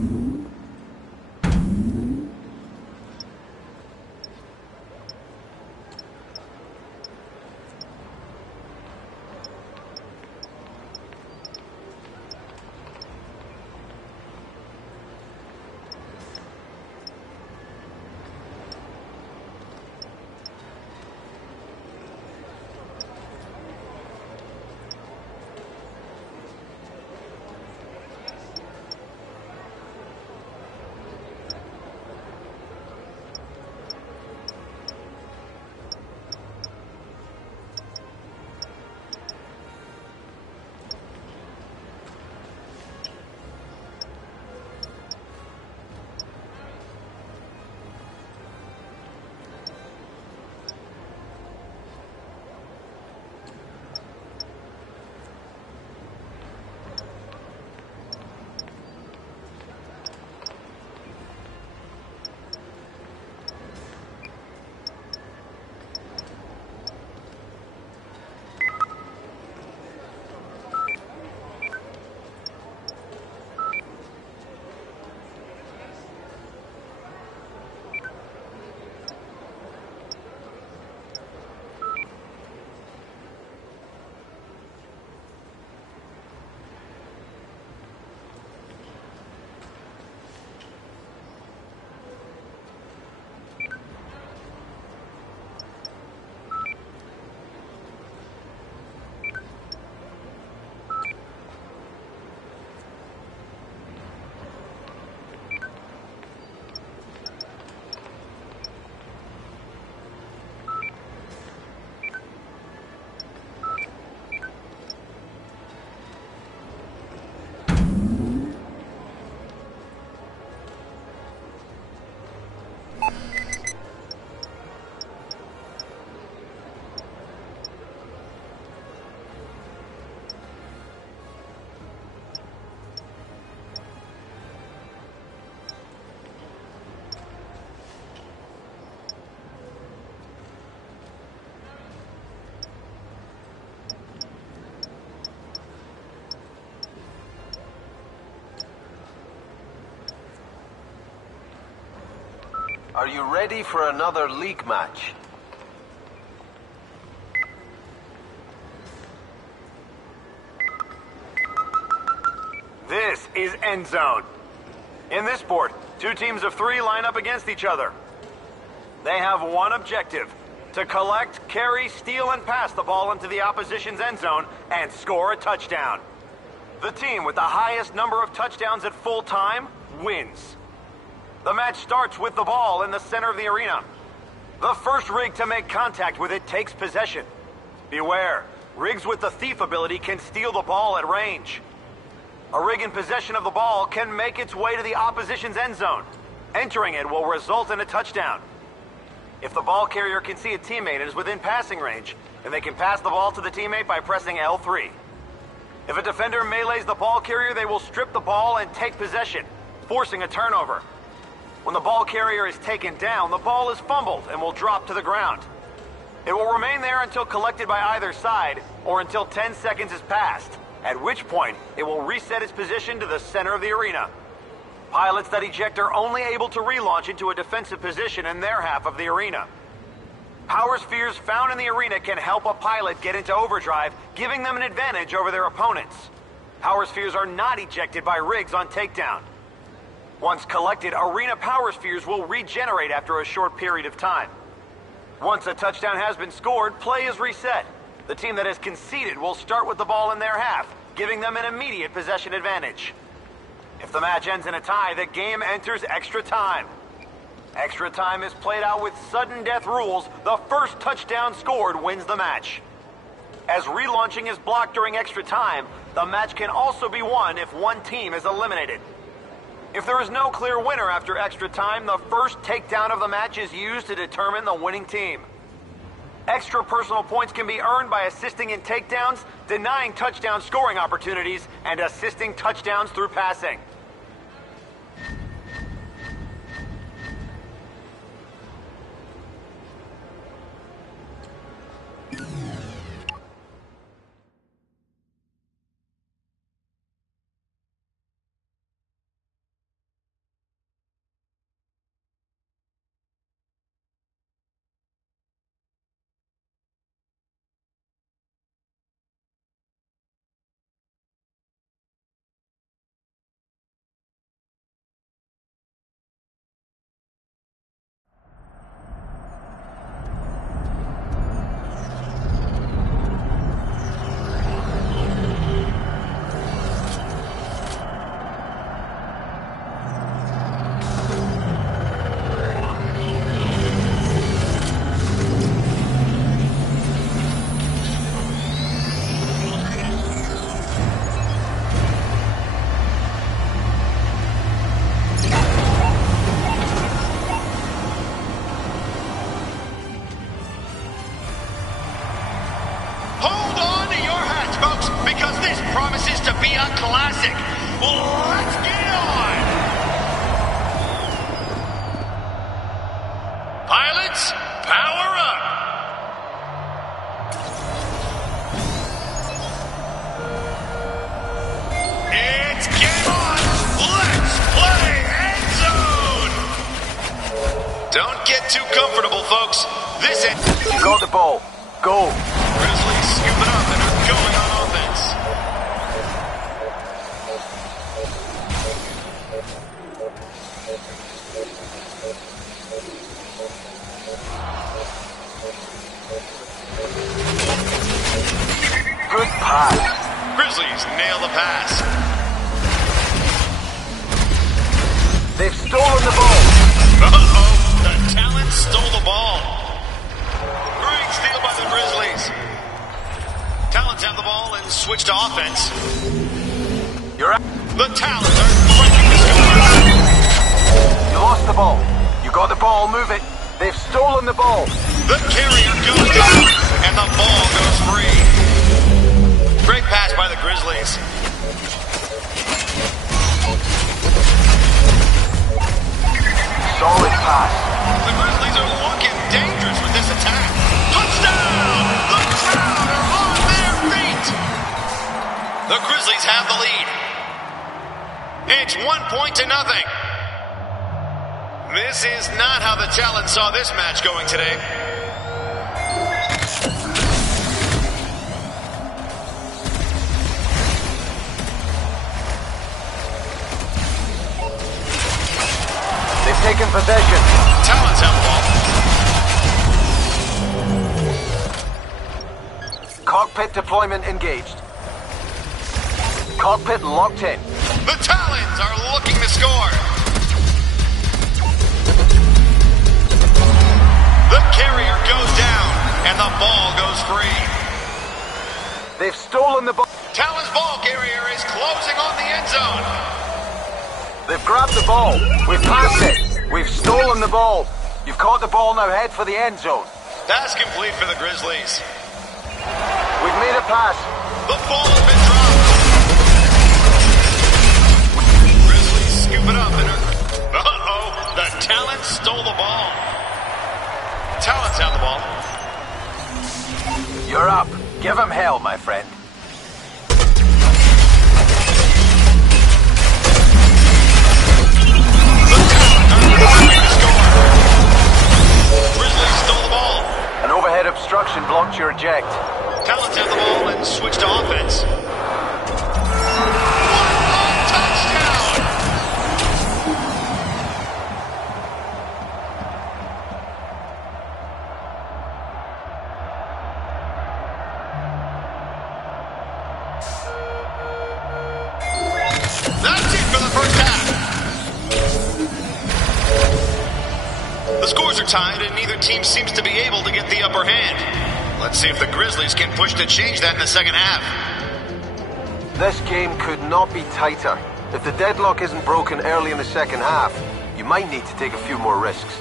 Are you ready for another league match? This is End Zone. In this sport, 2 teams of 3 line up against each other. They have one objective: to collect, carry, steal, and pass the ball into the opposition's end zone and score a touchdown. The team with the highest number of touchdowns at full time wins. The match starts with the ball in the center of the arena. The first rig to make contact with it takes possession. Beware, rigs with the thief ability can steal the ball at range. A rig in possession of the ball can make its way to the opposition's end zone. Entering it will result in a touchdown. If the ball carrier can see a teammate and is within passing range, then they can pass the ball to the teammate by pressing L3. If a defender melees the ball carrier, they will strip the ball and take possession, forcing a turnover. When the ball carrier is taken down, the ball is fumbled and will drop to the ground. It will remain there until collected by either side, or until 10 seconds is passed, at which point it will reset its position to the center of the arena. Pilots that eject are only able to relaunch into a defensive position in their half of the arena. Power spheres found in the arena can help a pilot get into overdrive, giving them an advantage over their opponents. Power spheres are not ejected by rigs on takedown. Once collected, arena power spheres will regenerate after a short period of time. Once a touchdown has been scored, play is reset. The team that has conceded will start with the ball in their half, giving them an immediate possession advantage. If the match ends in a tie, the game enters extra time. Extra time is played out with sudden death rules. The first touchdown scored wins the match. As relaunching is blocked during extra time, the match can also be won if one team is eliminated. If there is no clear winner after extra time, the first takedown of the match is used to determine the winning team. Extra personal points can be earned by assisting in takedowns, denying touchdown scoring opportunities, and assisting touchdowns through passing. Promises to be a classic. Let's get it on! Pilots, power up! It's game on! Let's play End Zone! Don't get too comfortable, folks. This end... You got the ball. Go. Grizzlies scoop it up and are going on offense. Good pass. Grizzlies nail the pass. They've stolen the ball. Uh-oh, the Talons stole the ball. Great steal by the Grizzlies. Talons have the ball and switch to offense. You're out. The Talons are breaking the score. You lost the ball. You got the ball, move it. They've stolen the ball. The carrier goes down, and the ball goes free. Great pass by the Grizzlies. Solid pass. The Grizzlies are looking dangerous with this attack. Touchdown! The crowd are on their feet. The Grizzlies have the lead. It's 1-0. This is not how the Talons saw this match going today. They've taken possession. Talons have the ball. Cockpit deployment engaged. Cockpit locked in. The Talons are looking to score. The carrier goes down, and the ball goes free. They've stolen the ball. Talon's ball carrier is closing on the end zone. They've grabbed the ball. We've passed it. We've stolen the ball. You've caught the ball, now head for the end zone. Pass complete for the Grizzlies. We've made a pass. The ball has been dropped. Grizzlies scoop it up and uh-oh, the Talons stole the ball. Talons have the ball. You're up. Give him hell, my friend. Grizzlies stole the ball. An overhead obstruction blocked your eject. Talons have the ball and switch to offense. What a touchdown! That's it for the first half. The scores are tied, and neither team seems to be able to get the upper hand. Let's see if the Grizzlies can push to change that in the second half. This game could not be tighter. If the deadlock isn't broken early in the second half, you might need to take a few more risks.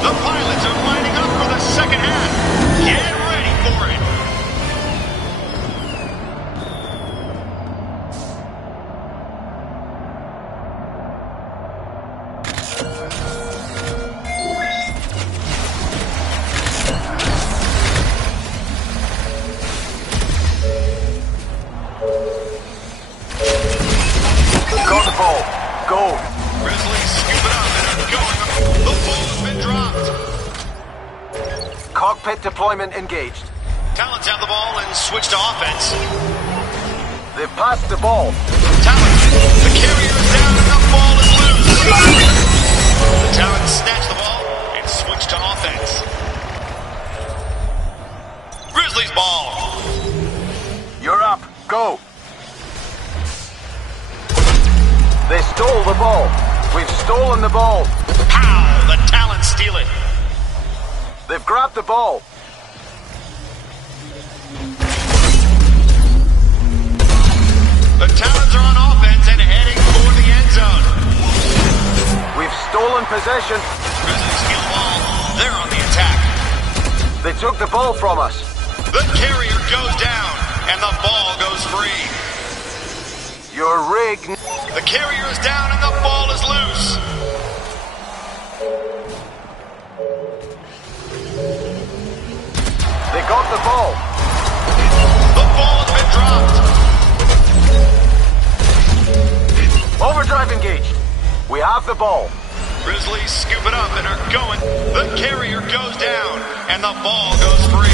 The pilots are lining up for the second half. Get ready for it. Got the ball. Go. Grizzlies scoop it up and are going. The ball has been dropped. Cockpit deployment engaged. Talons have the ball and switch to offense. They've passed the ball. Talons, the carrier is down and the ball is loose. The Talons snatch the ball and switch to offense. Grizzlies ball. You're up. Go. They stole the ball. We've stolen the ball. Pow! The Talons steal it. They've grabbed the ball. The Talons are on offense and heading for the end zone. We've stolen possession. Grizzlies steal the ball. They're on the attack. They took the ball from us. The carrier goes down and the ball goes free. You're rigged. The carrier is down and the ball is loose. They got the ball. The ball has been dropped. Overdrive engaged. We have the ball. Grizzlies scoop it up and are going. The carrier goes down and the ball goes free.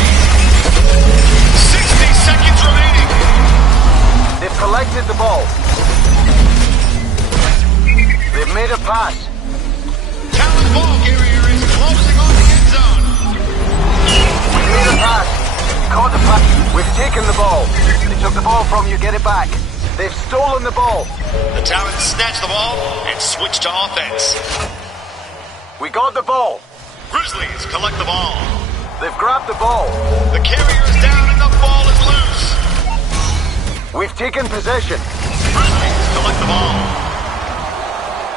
60 seconds remaining. They've collected the ball. They've made a pass. Talon's ball carrier is closing on the end zone. We've made a pass. Caught the pass. We've taken the ball. They took the ball from you. Get it back. They've stolen the ball. The Talons snatch the ball and switch to offense. We got the ball. Grizzlies collect the ball. They've grabbed the ball. The carrier is down and the ball is loose. We've taken possession. Grizzlies collect the ball.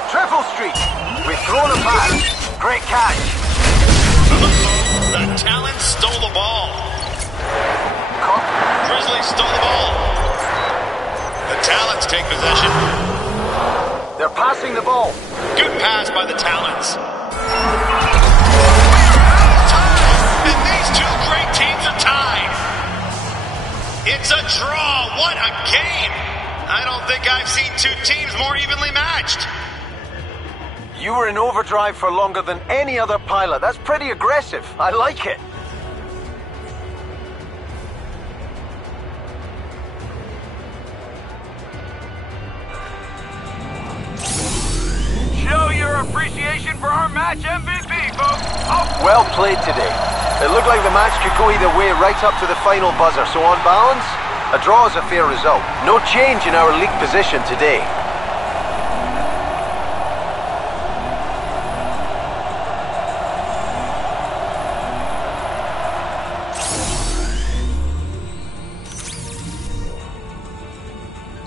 Triple streak. We've thrown a pass. Great catch. The Talons stole the ball. Caught. Grizzlies stole the ball. The Talons take possession. They're passing the ball. Good pass by the Talons. We're out of time, and these two great teams are tied. It's a draw. What a game. I don't think I've seen two in overdrive for longer than any other pilot. That's pretty aggressive. I like it. Show your appreciation for our match MVP, folks. Oh. Well played today. It looked like the match could go either way right up to the final buzzer, so on balance, a draw is a fair result. No change in our league position today.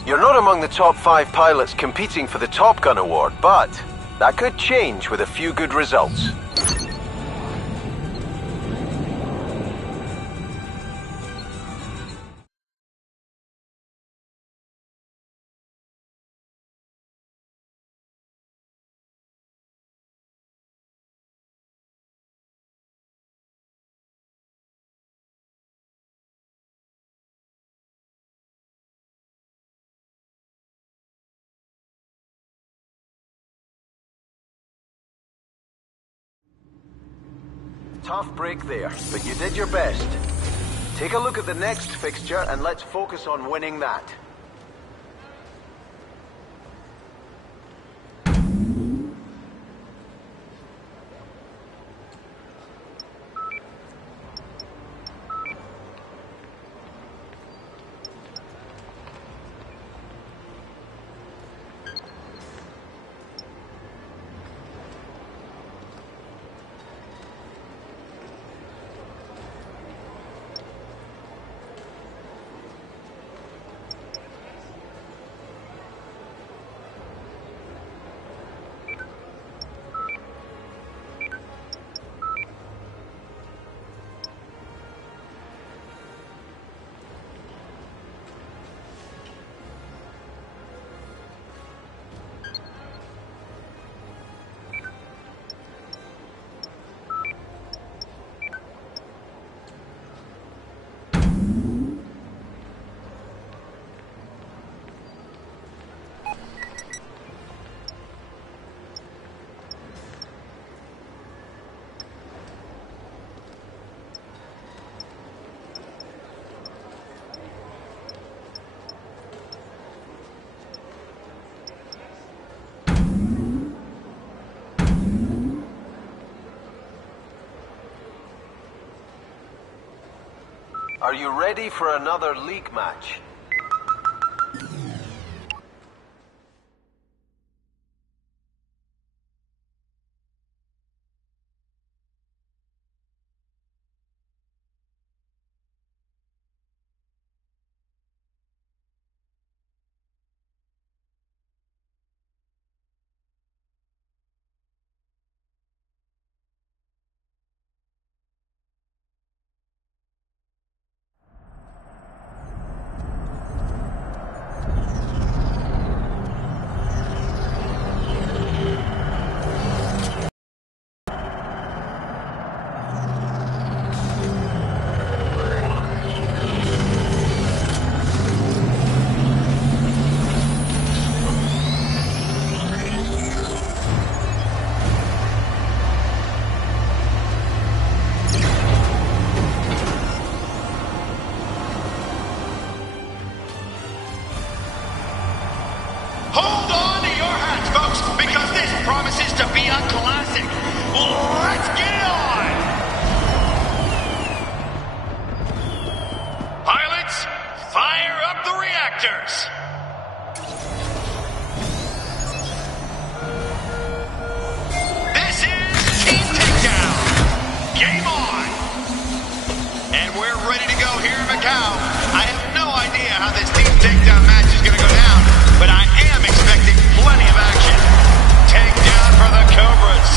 You're not among the top 5 pilots competing for the Top Gun award, but that could change with a few good results. Tough break there, but you did your best. Take a look at the next fixture and let's focus on winning that. Are you ready for another league match? Promises to be a classic. Let's get it on! Pilots, fire up the reactors! This is Team Takedown. Game on! And we're ready to go here in Macau. I have no idea how this Team Takedown match is going to go down, but I am expecting plenty of action. Takedown for the Cobras.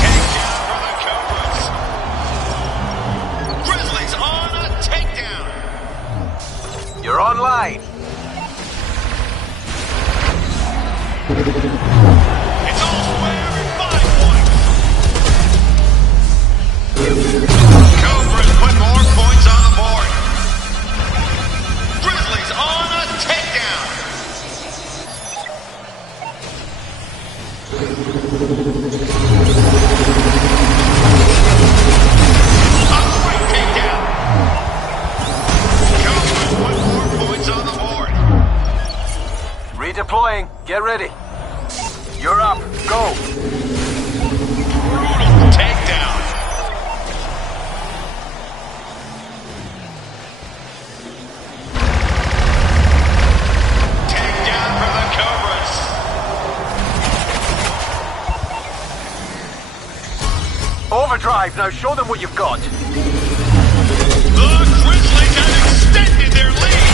Takedown for the Cobras. Grizzlies on a takedown. You're online. Get ready. You're up. Go. Brutal takedown. Takedown for the Cobras. Overdrive. Now show them what you've got. The Grizzlies have extended their lead.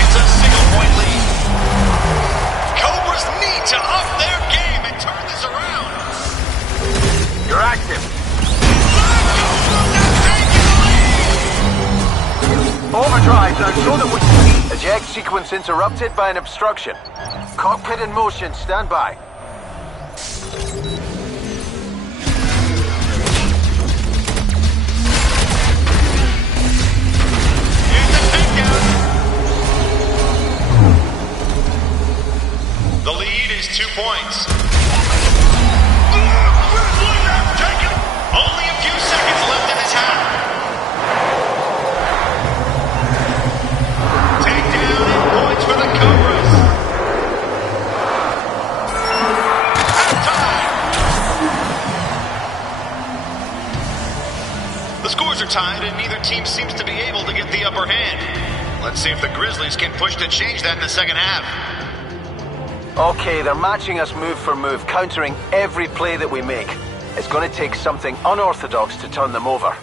It's a single-point lead. Cobras need to up their game and turn this around. You're active. Overdrive. Now show them what you need. Eject sequence interrupted by an obstruction. Cockpit in motion. Stand by. The lead is 2 points. The Grizzlies have taken only a few seconds left in this half. Takedown and points for the Cobras. Halftime. The scores are tied and neither team seems to be able to get the upper hand. Let's see if the Grizzlies can push to change that in the second half. Okay, they're matching us move for move, countering every play that we make. It's going to take something unorthodox to turn them over.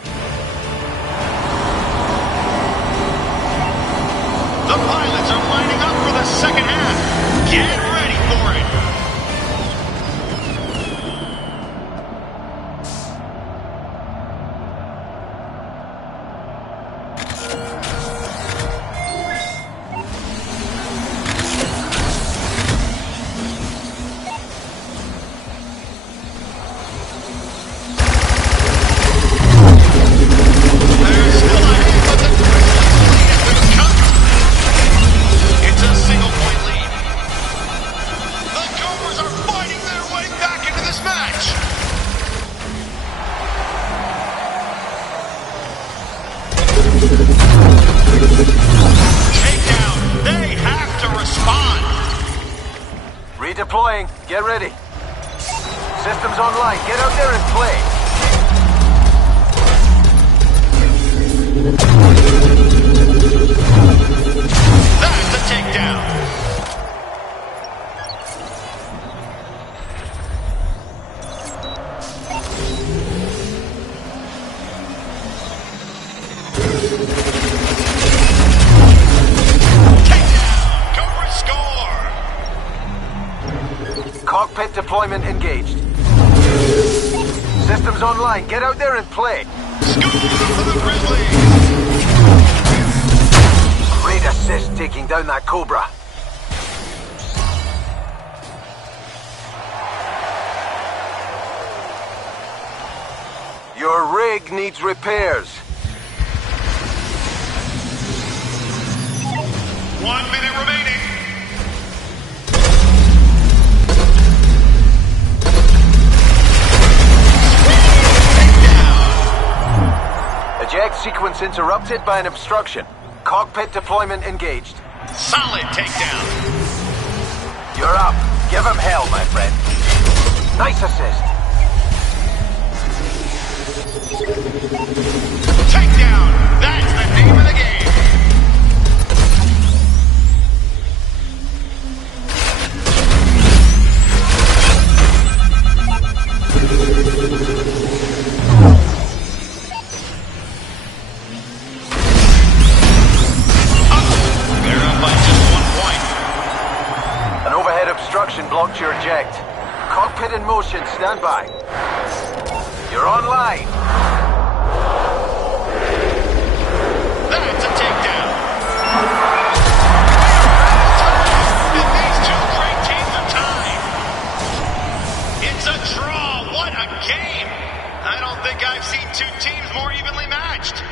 The pilots are lining up for the second half. Get ready for it. Takedown. They have to respond. Redeploying. Get ready. Systems online. Get out there and play. That's a takedown. Cockpit deployment engaged. Systems online. Get out there and play. Score for the Grizzlies. Great assist taking down that Cobra. Your rig needs repairs. 1 minute remaining. Eject sequence interrupted by an obstruction. Cockpit deployment engaged. Solid takedown. You're up. Give him hell, my friend. Nice assist. Takedown. That's the name of the game. Obstruction blocked your eject. Cockpit in motion, stand by. You're online. That's a takedown. And these two great teams are tied. It's a draw. What a game. I don't think I've seen two teams more evenly matched.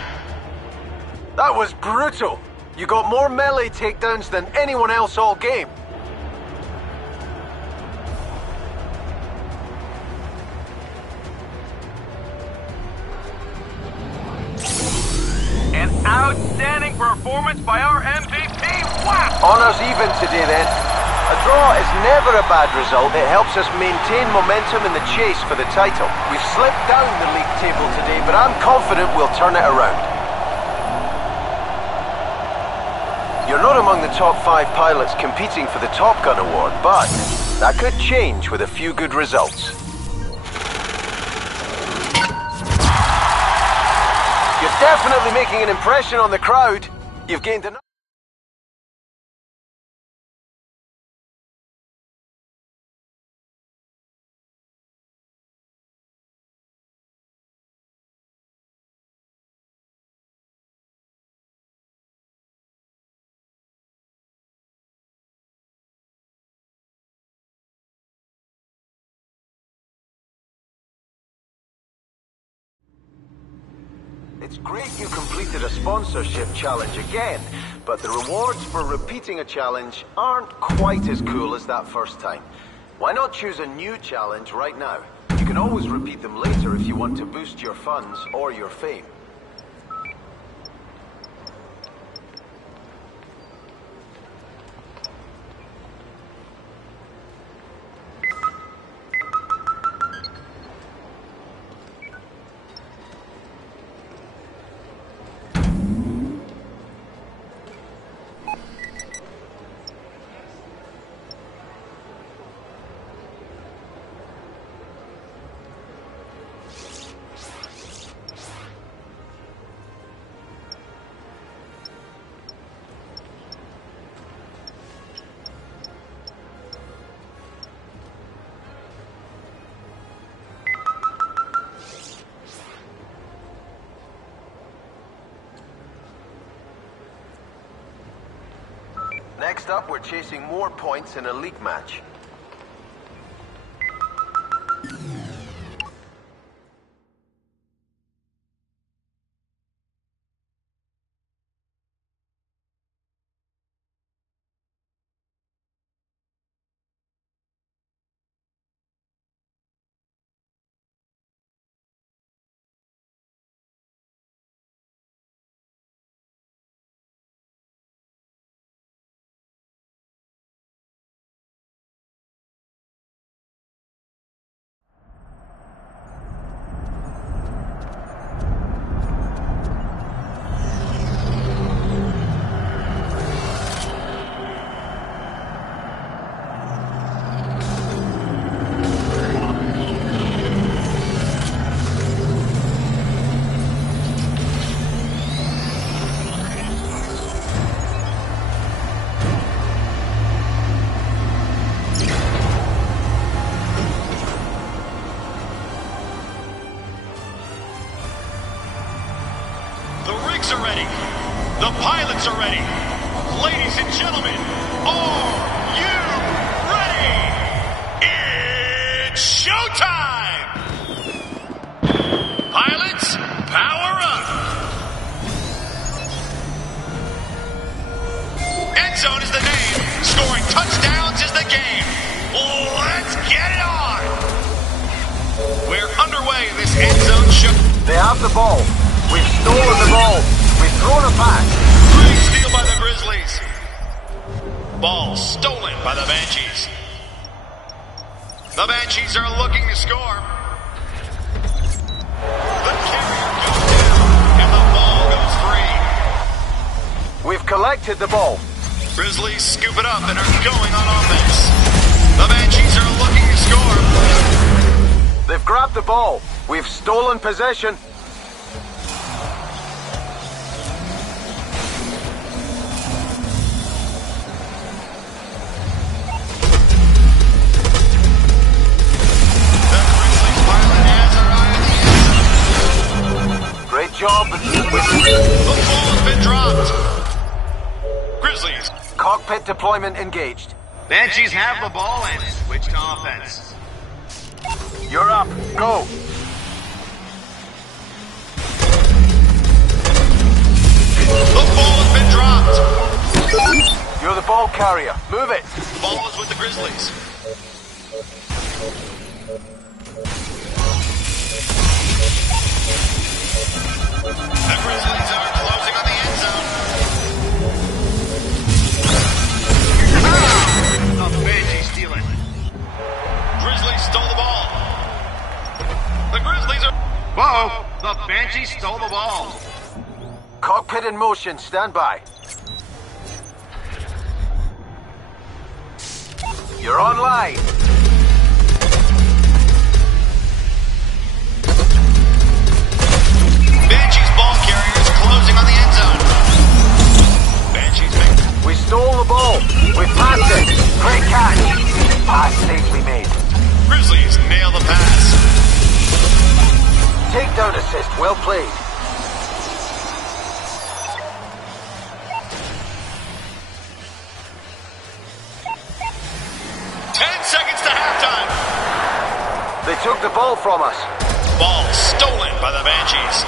That was brutal. You got more melee takedowns than anyone else all game. Outstanding performance by our MVP. Wow! Honors even today, then. A draw is never a bad result. It helps us maintain momentum in the chase for the title. We've slipped down the league table today, but I'm confident we'll turn it around. You're not among the top 5 pilots competing for the Top Gun award, but that could change with a few good results. You're definitely making an impression on the crowd. You've gained enough. It's great you completed a sponsorship challenge again, but the rewards for repeating a challenge aren't quite as cool as that first time. Why not choose a new challenge right now? You can always repeat them later if you want to boost your funds or your fame. Next up, we're chasing more points in a league match. Are ready. The pilots are ready. Ladies and gentlemen, are you ready? It's showtime! Pilots, power up! End zone is the name. Scoring touchdowns is the game. Let's get it on! We're underway in this end zone show. They have the ball. We've stolen the ball. We've thrown a pass. Great steal by the Grizzlies. Ball stolen by the Banshees. The Banshees are looking to score. The carrier goes down, and the ball goes free. We've collected the ball. Grizzlies scoop it up and are going on offense. The Banshees are looking to score. They've grabbed the ball. We've stolen possession. Great job. The ball has been dropped. Grizzlies. Cockpit deployment engaged. Banshees have the ball and switch to offense. You're up. Go. The ball has been dropped. You're the ball carrier. Move it. The ball is with the Grizzlies. The Grizzlies are closing on the end zone. Whoa! The Banshee stole the ball. Cockpit in motion, stand by. You're online. Banshee's ball carrier is closing on the end zone. Banshee's big. We stole the ball. We passed it. Great catch. Pass safely made. Grizzlies nail the pass. Takedown assist, well played. They took the ball from us. Ball stolen by the Banshees.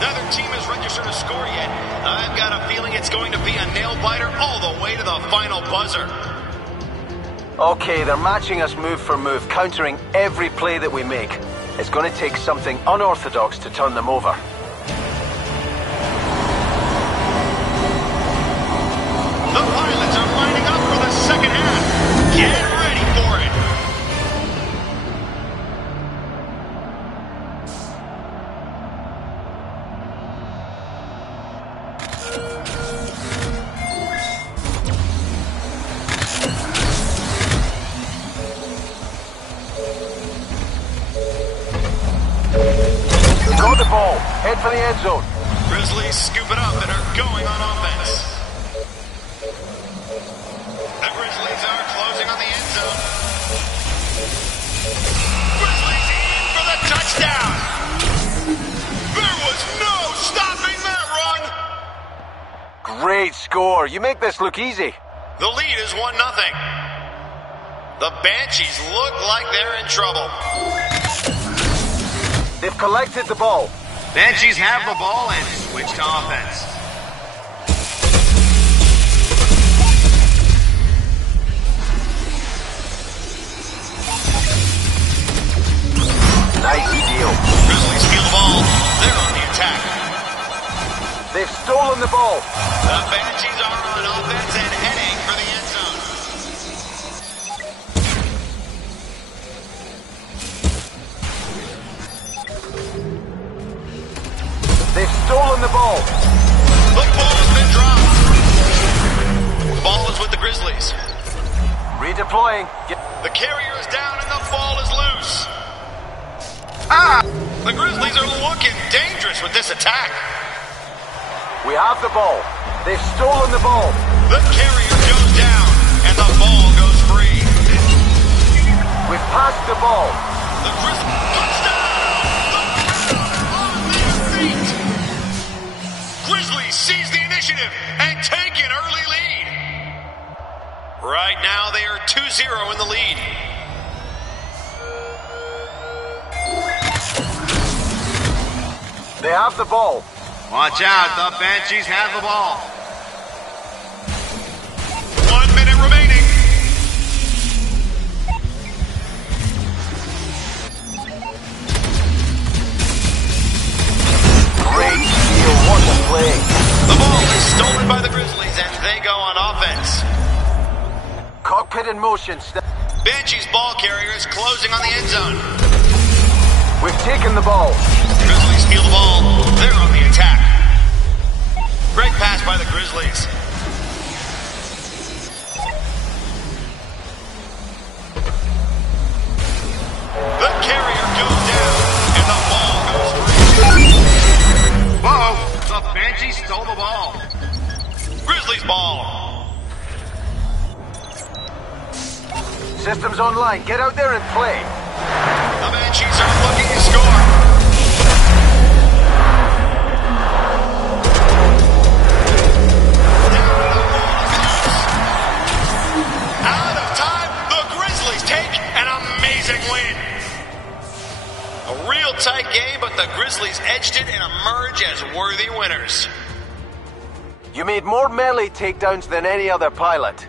Neither team has registered a score yet. I've got a feeling it's going to be a nail-biter all the way to the final buzzer. Okay, they're matching us move for move, countering every play that we make. It's going to take something unorthodox to turn them over. The pilots are lining up for the second half. Get ready for it. Got the ball. Head for the end zone. Grizzlies scoop it up and are going on offense. The Grizzlies are closing on the end zone. Grizzlies in for the touchdown. There was no stopping that run. Great score. You make this look easy. The lead is 1-0. The Banshees look like they're in trouble. They've collected the ball. Banshees have the ball and switch to offense. Nice deal. Grizzlies steal the ball. They're on the attack. They've stolen the ball. The Banshees are on offense and heading for the end zone. They've stolen the ball. The ball has been dropped. The ball is with the Grizzlies. Redeploying. The carrier is down and the ball is loose. The Grizzlies are looking dangerous with this attack. We have the ball. They've stolen the ball. The carrier goes down and the ball goes free. We've passed the ball. The Grizzlies touchdown. On their feet. Grizzlies seize the initiative and take an early lead. Right now they are 2-0 in the lead. They have the ball. Watch out, the Banshees have the ball. 1 minute remaining. Great deal. What a play. The ball is stolen by the Grizzlies and they go on offense. Cockpit in motion. Banshee's ball carrier is closing on the end zone. We've taken the ball. Grizzlies steal the ball. They're on the attack. Great pass by the Grizzlies. The carrier goes down, and the ball goes free. Whoa! The Banshees stole the ball. Grizzlies ball. Systems online. Get out there and play. The Banshees are looking to score. Out of time, the Grizzlies take an amazing win. A real tight game, but the Grizzlies edged it and emerge as worthy winners. You made more melee takedowns than any other pilot.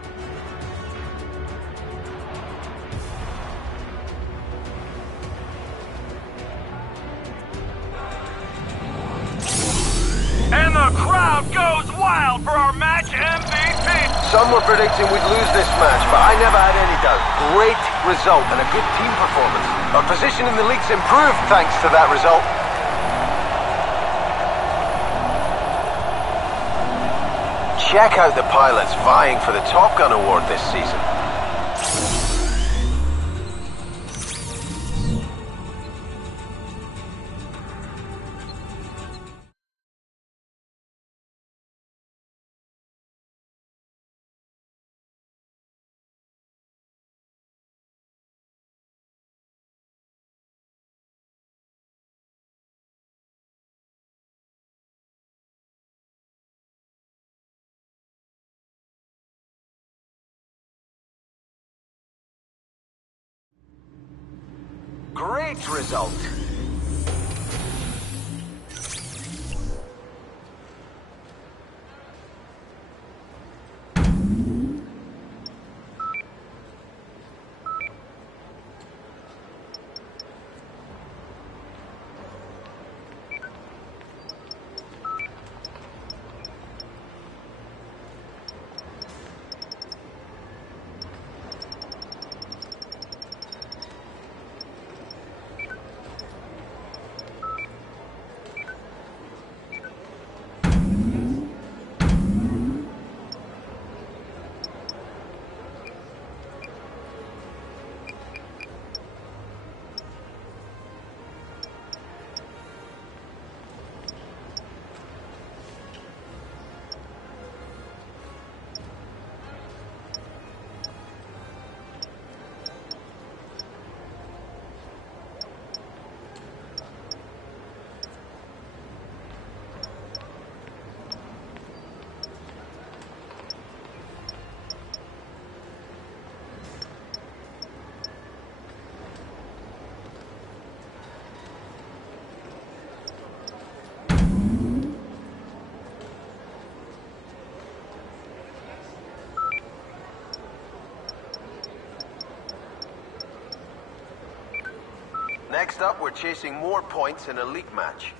And the crowd goes wild for our match Some were predicting we'd lose this match, but I never had any doubt. Great result and a good team performance. Our position in the league's improved thanks to that result. Check out the pilots vying for the Top Gun award this season. Great result. Next up, we're chasing more points in a league match.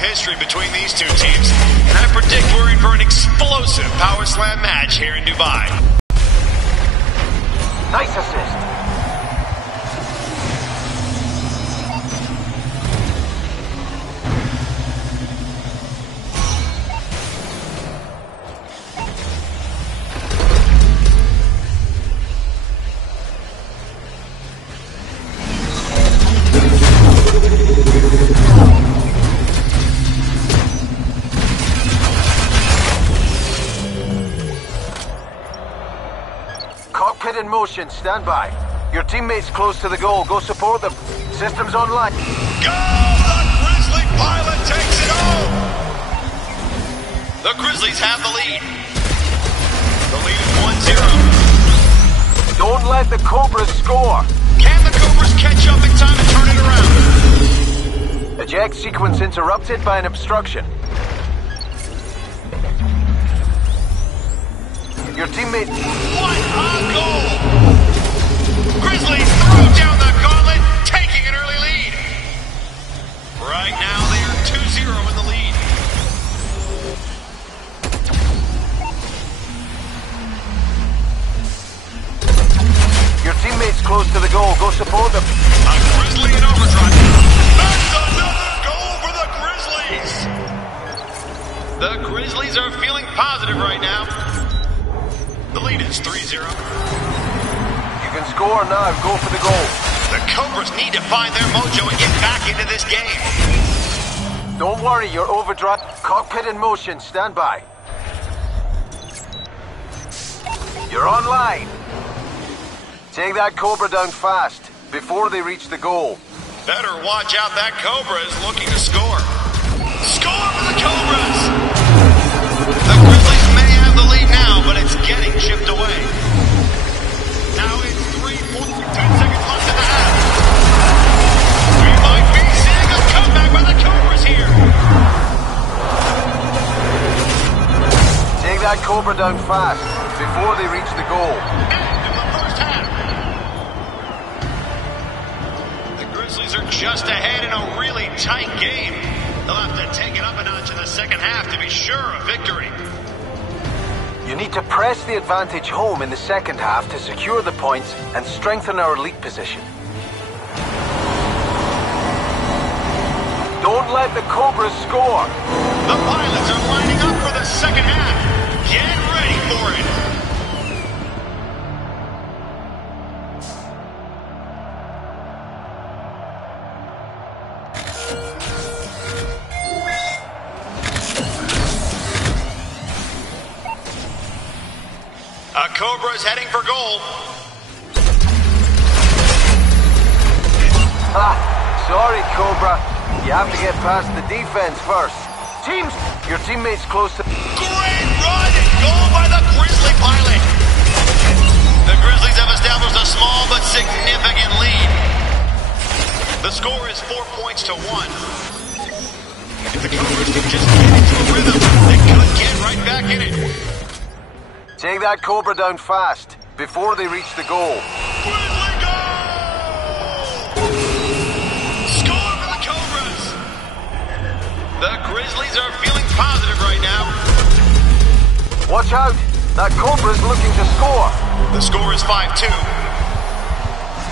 History between these two teams, and I predict we're in for an explosive Power Slam match here in Dubai. Nice assist. Cockpit in motion, stand by. Your teammates close to the goal, go support them. Systems online. Go! The Grizzly pilot takes it home! The Grizzlies have the lead. The lead is 1-0. Don't let the Cobras score. Can the Cobras catch up in time and turn it around? Eject sequence interrupted by an obstruction. teammate... What a goal! Grizzlies throw down the gauntlet, taking an early lead. Right now, they are 2-0 in the lead. Your teammate's close to the goal. Go support them. A Grizzly in overdrive. That's another goal for the Grizzlies! The Grizzlies are feeling positive right now. The lead is 3-0. You can score now. Go for the goal. The Cobras need to find their mojo and get back into this game. Don't worry, you're overdrive. Cockpit in motion. Stand by. You're online. Take that Cobra down fast, before they reach the goal. Better watch out, that Cobra is looking to score. Score for the Cobras! The Grizzlies may have the lead now, but it's getting chipped away. Now it's 10 seconds left in the half. We might be seeing a comeback by the Cobras here. Take that Cobra down fast, before they reach the goal. End of the first half. The Grizzlies are just ahead in a really tight game. They'll have to take it up a notch in the second half to be sure of victory. You need to press the advantage home in the second half to secure the points and strengthen our league position. Don't let the Cobras score. The pilots are lining up for the second half. Get ready for it. A Cobra's heading for goal. Sorry, Cobra. You have to get past the defense first. Your teammate's close to... Great run and goal by the Grizzly pilot. The Grizzlies have established a small but significant lead. The score is 4 points to 1. If the Cobras can just get into a rhythm, they could get right back in it. Take that Cobra down fast, before they reach the goal. Grizzly goal! Score for the Cobras! The Grizzlies are feeling positive right now. Watch out! That Cobra's looking to score. The score is 5-2.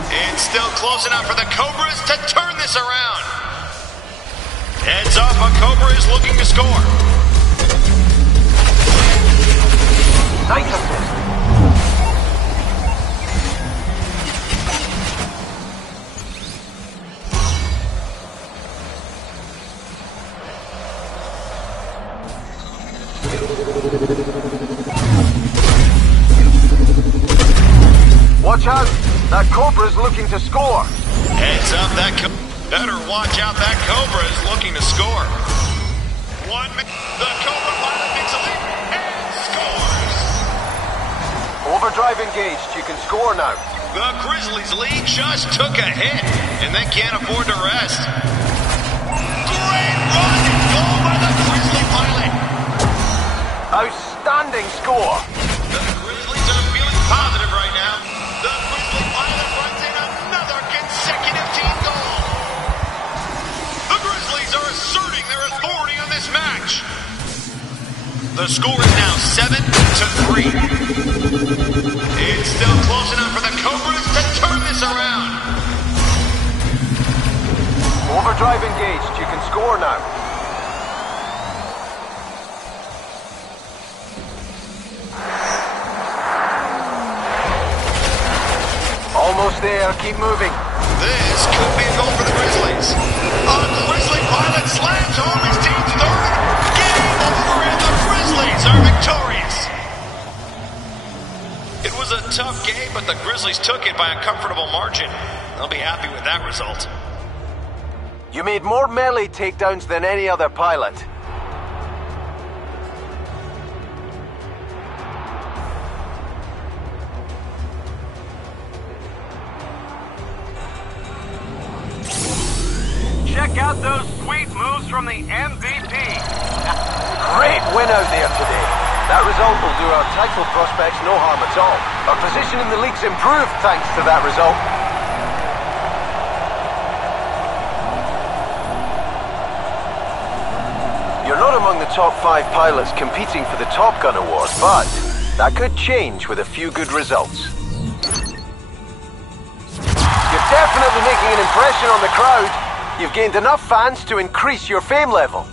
It's still close enough for the Cobras to turn this around. Heads up, a Cobra is looking to score. Nice assist. Watch out! That Cobra's looking to score. Heads up, better watch out, that Cobra is looking to score. The Cobra pilot makes a leap and scores. Overdrive engaged. You can score now. The Grizzlies' lead just took a hit, and they can't afford to rest. Great run and goal by the Grizzly pilot. Outstanding score. The Grizzlies are feeling positive right now. The Grizzly pilot runs in another consecutive team goal. The Grizzlies are asserting their authority on this match. The score is now 7-3. It's still close enough for the Cobras to turn this around. Overdrive engaged. You can score now. Almost there. Keep moving. This could be a goal for the Grizzlies. A Grizzly pilot slams home his team's third. Game over, and the Grizzlies are victorious. It was a tough game, but the Grizzlies took it by a comfortable margin. They'll be happy with that result. You made more melee takedowns than any other pilot. Check out those sweet moves from the MVP. Great win out there today. That result will do our title prospects no harm at all. Our position in the league's improved thanks to that result. You're not among the top 5 pilots competing for the Top Gun award, but that could change with a few good results. You're definitely making an impression on the crowd. You've gained enough fans to increase your fame level.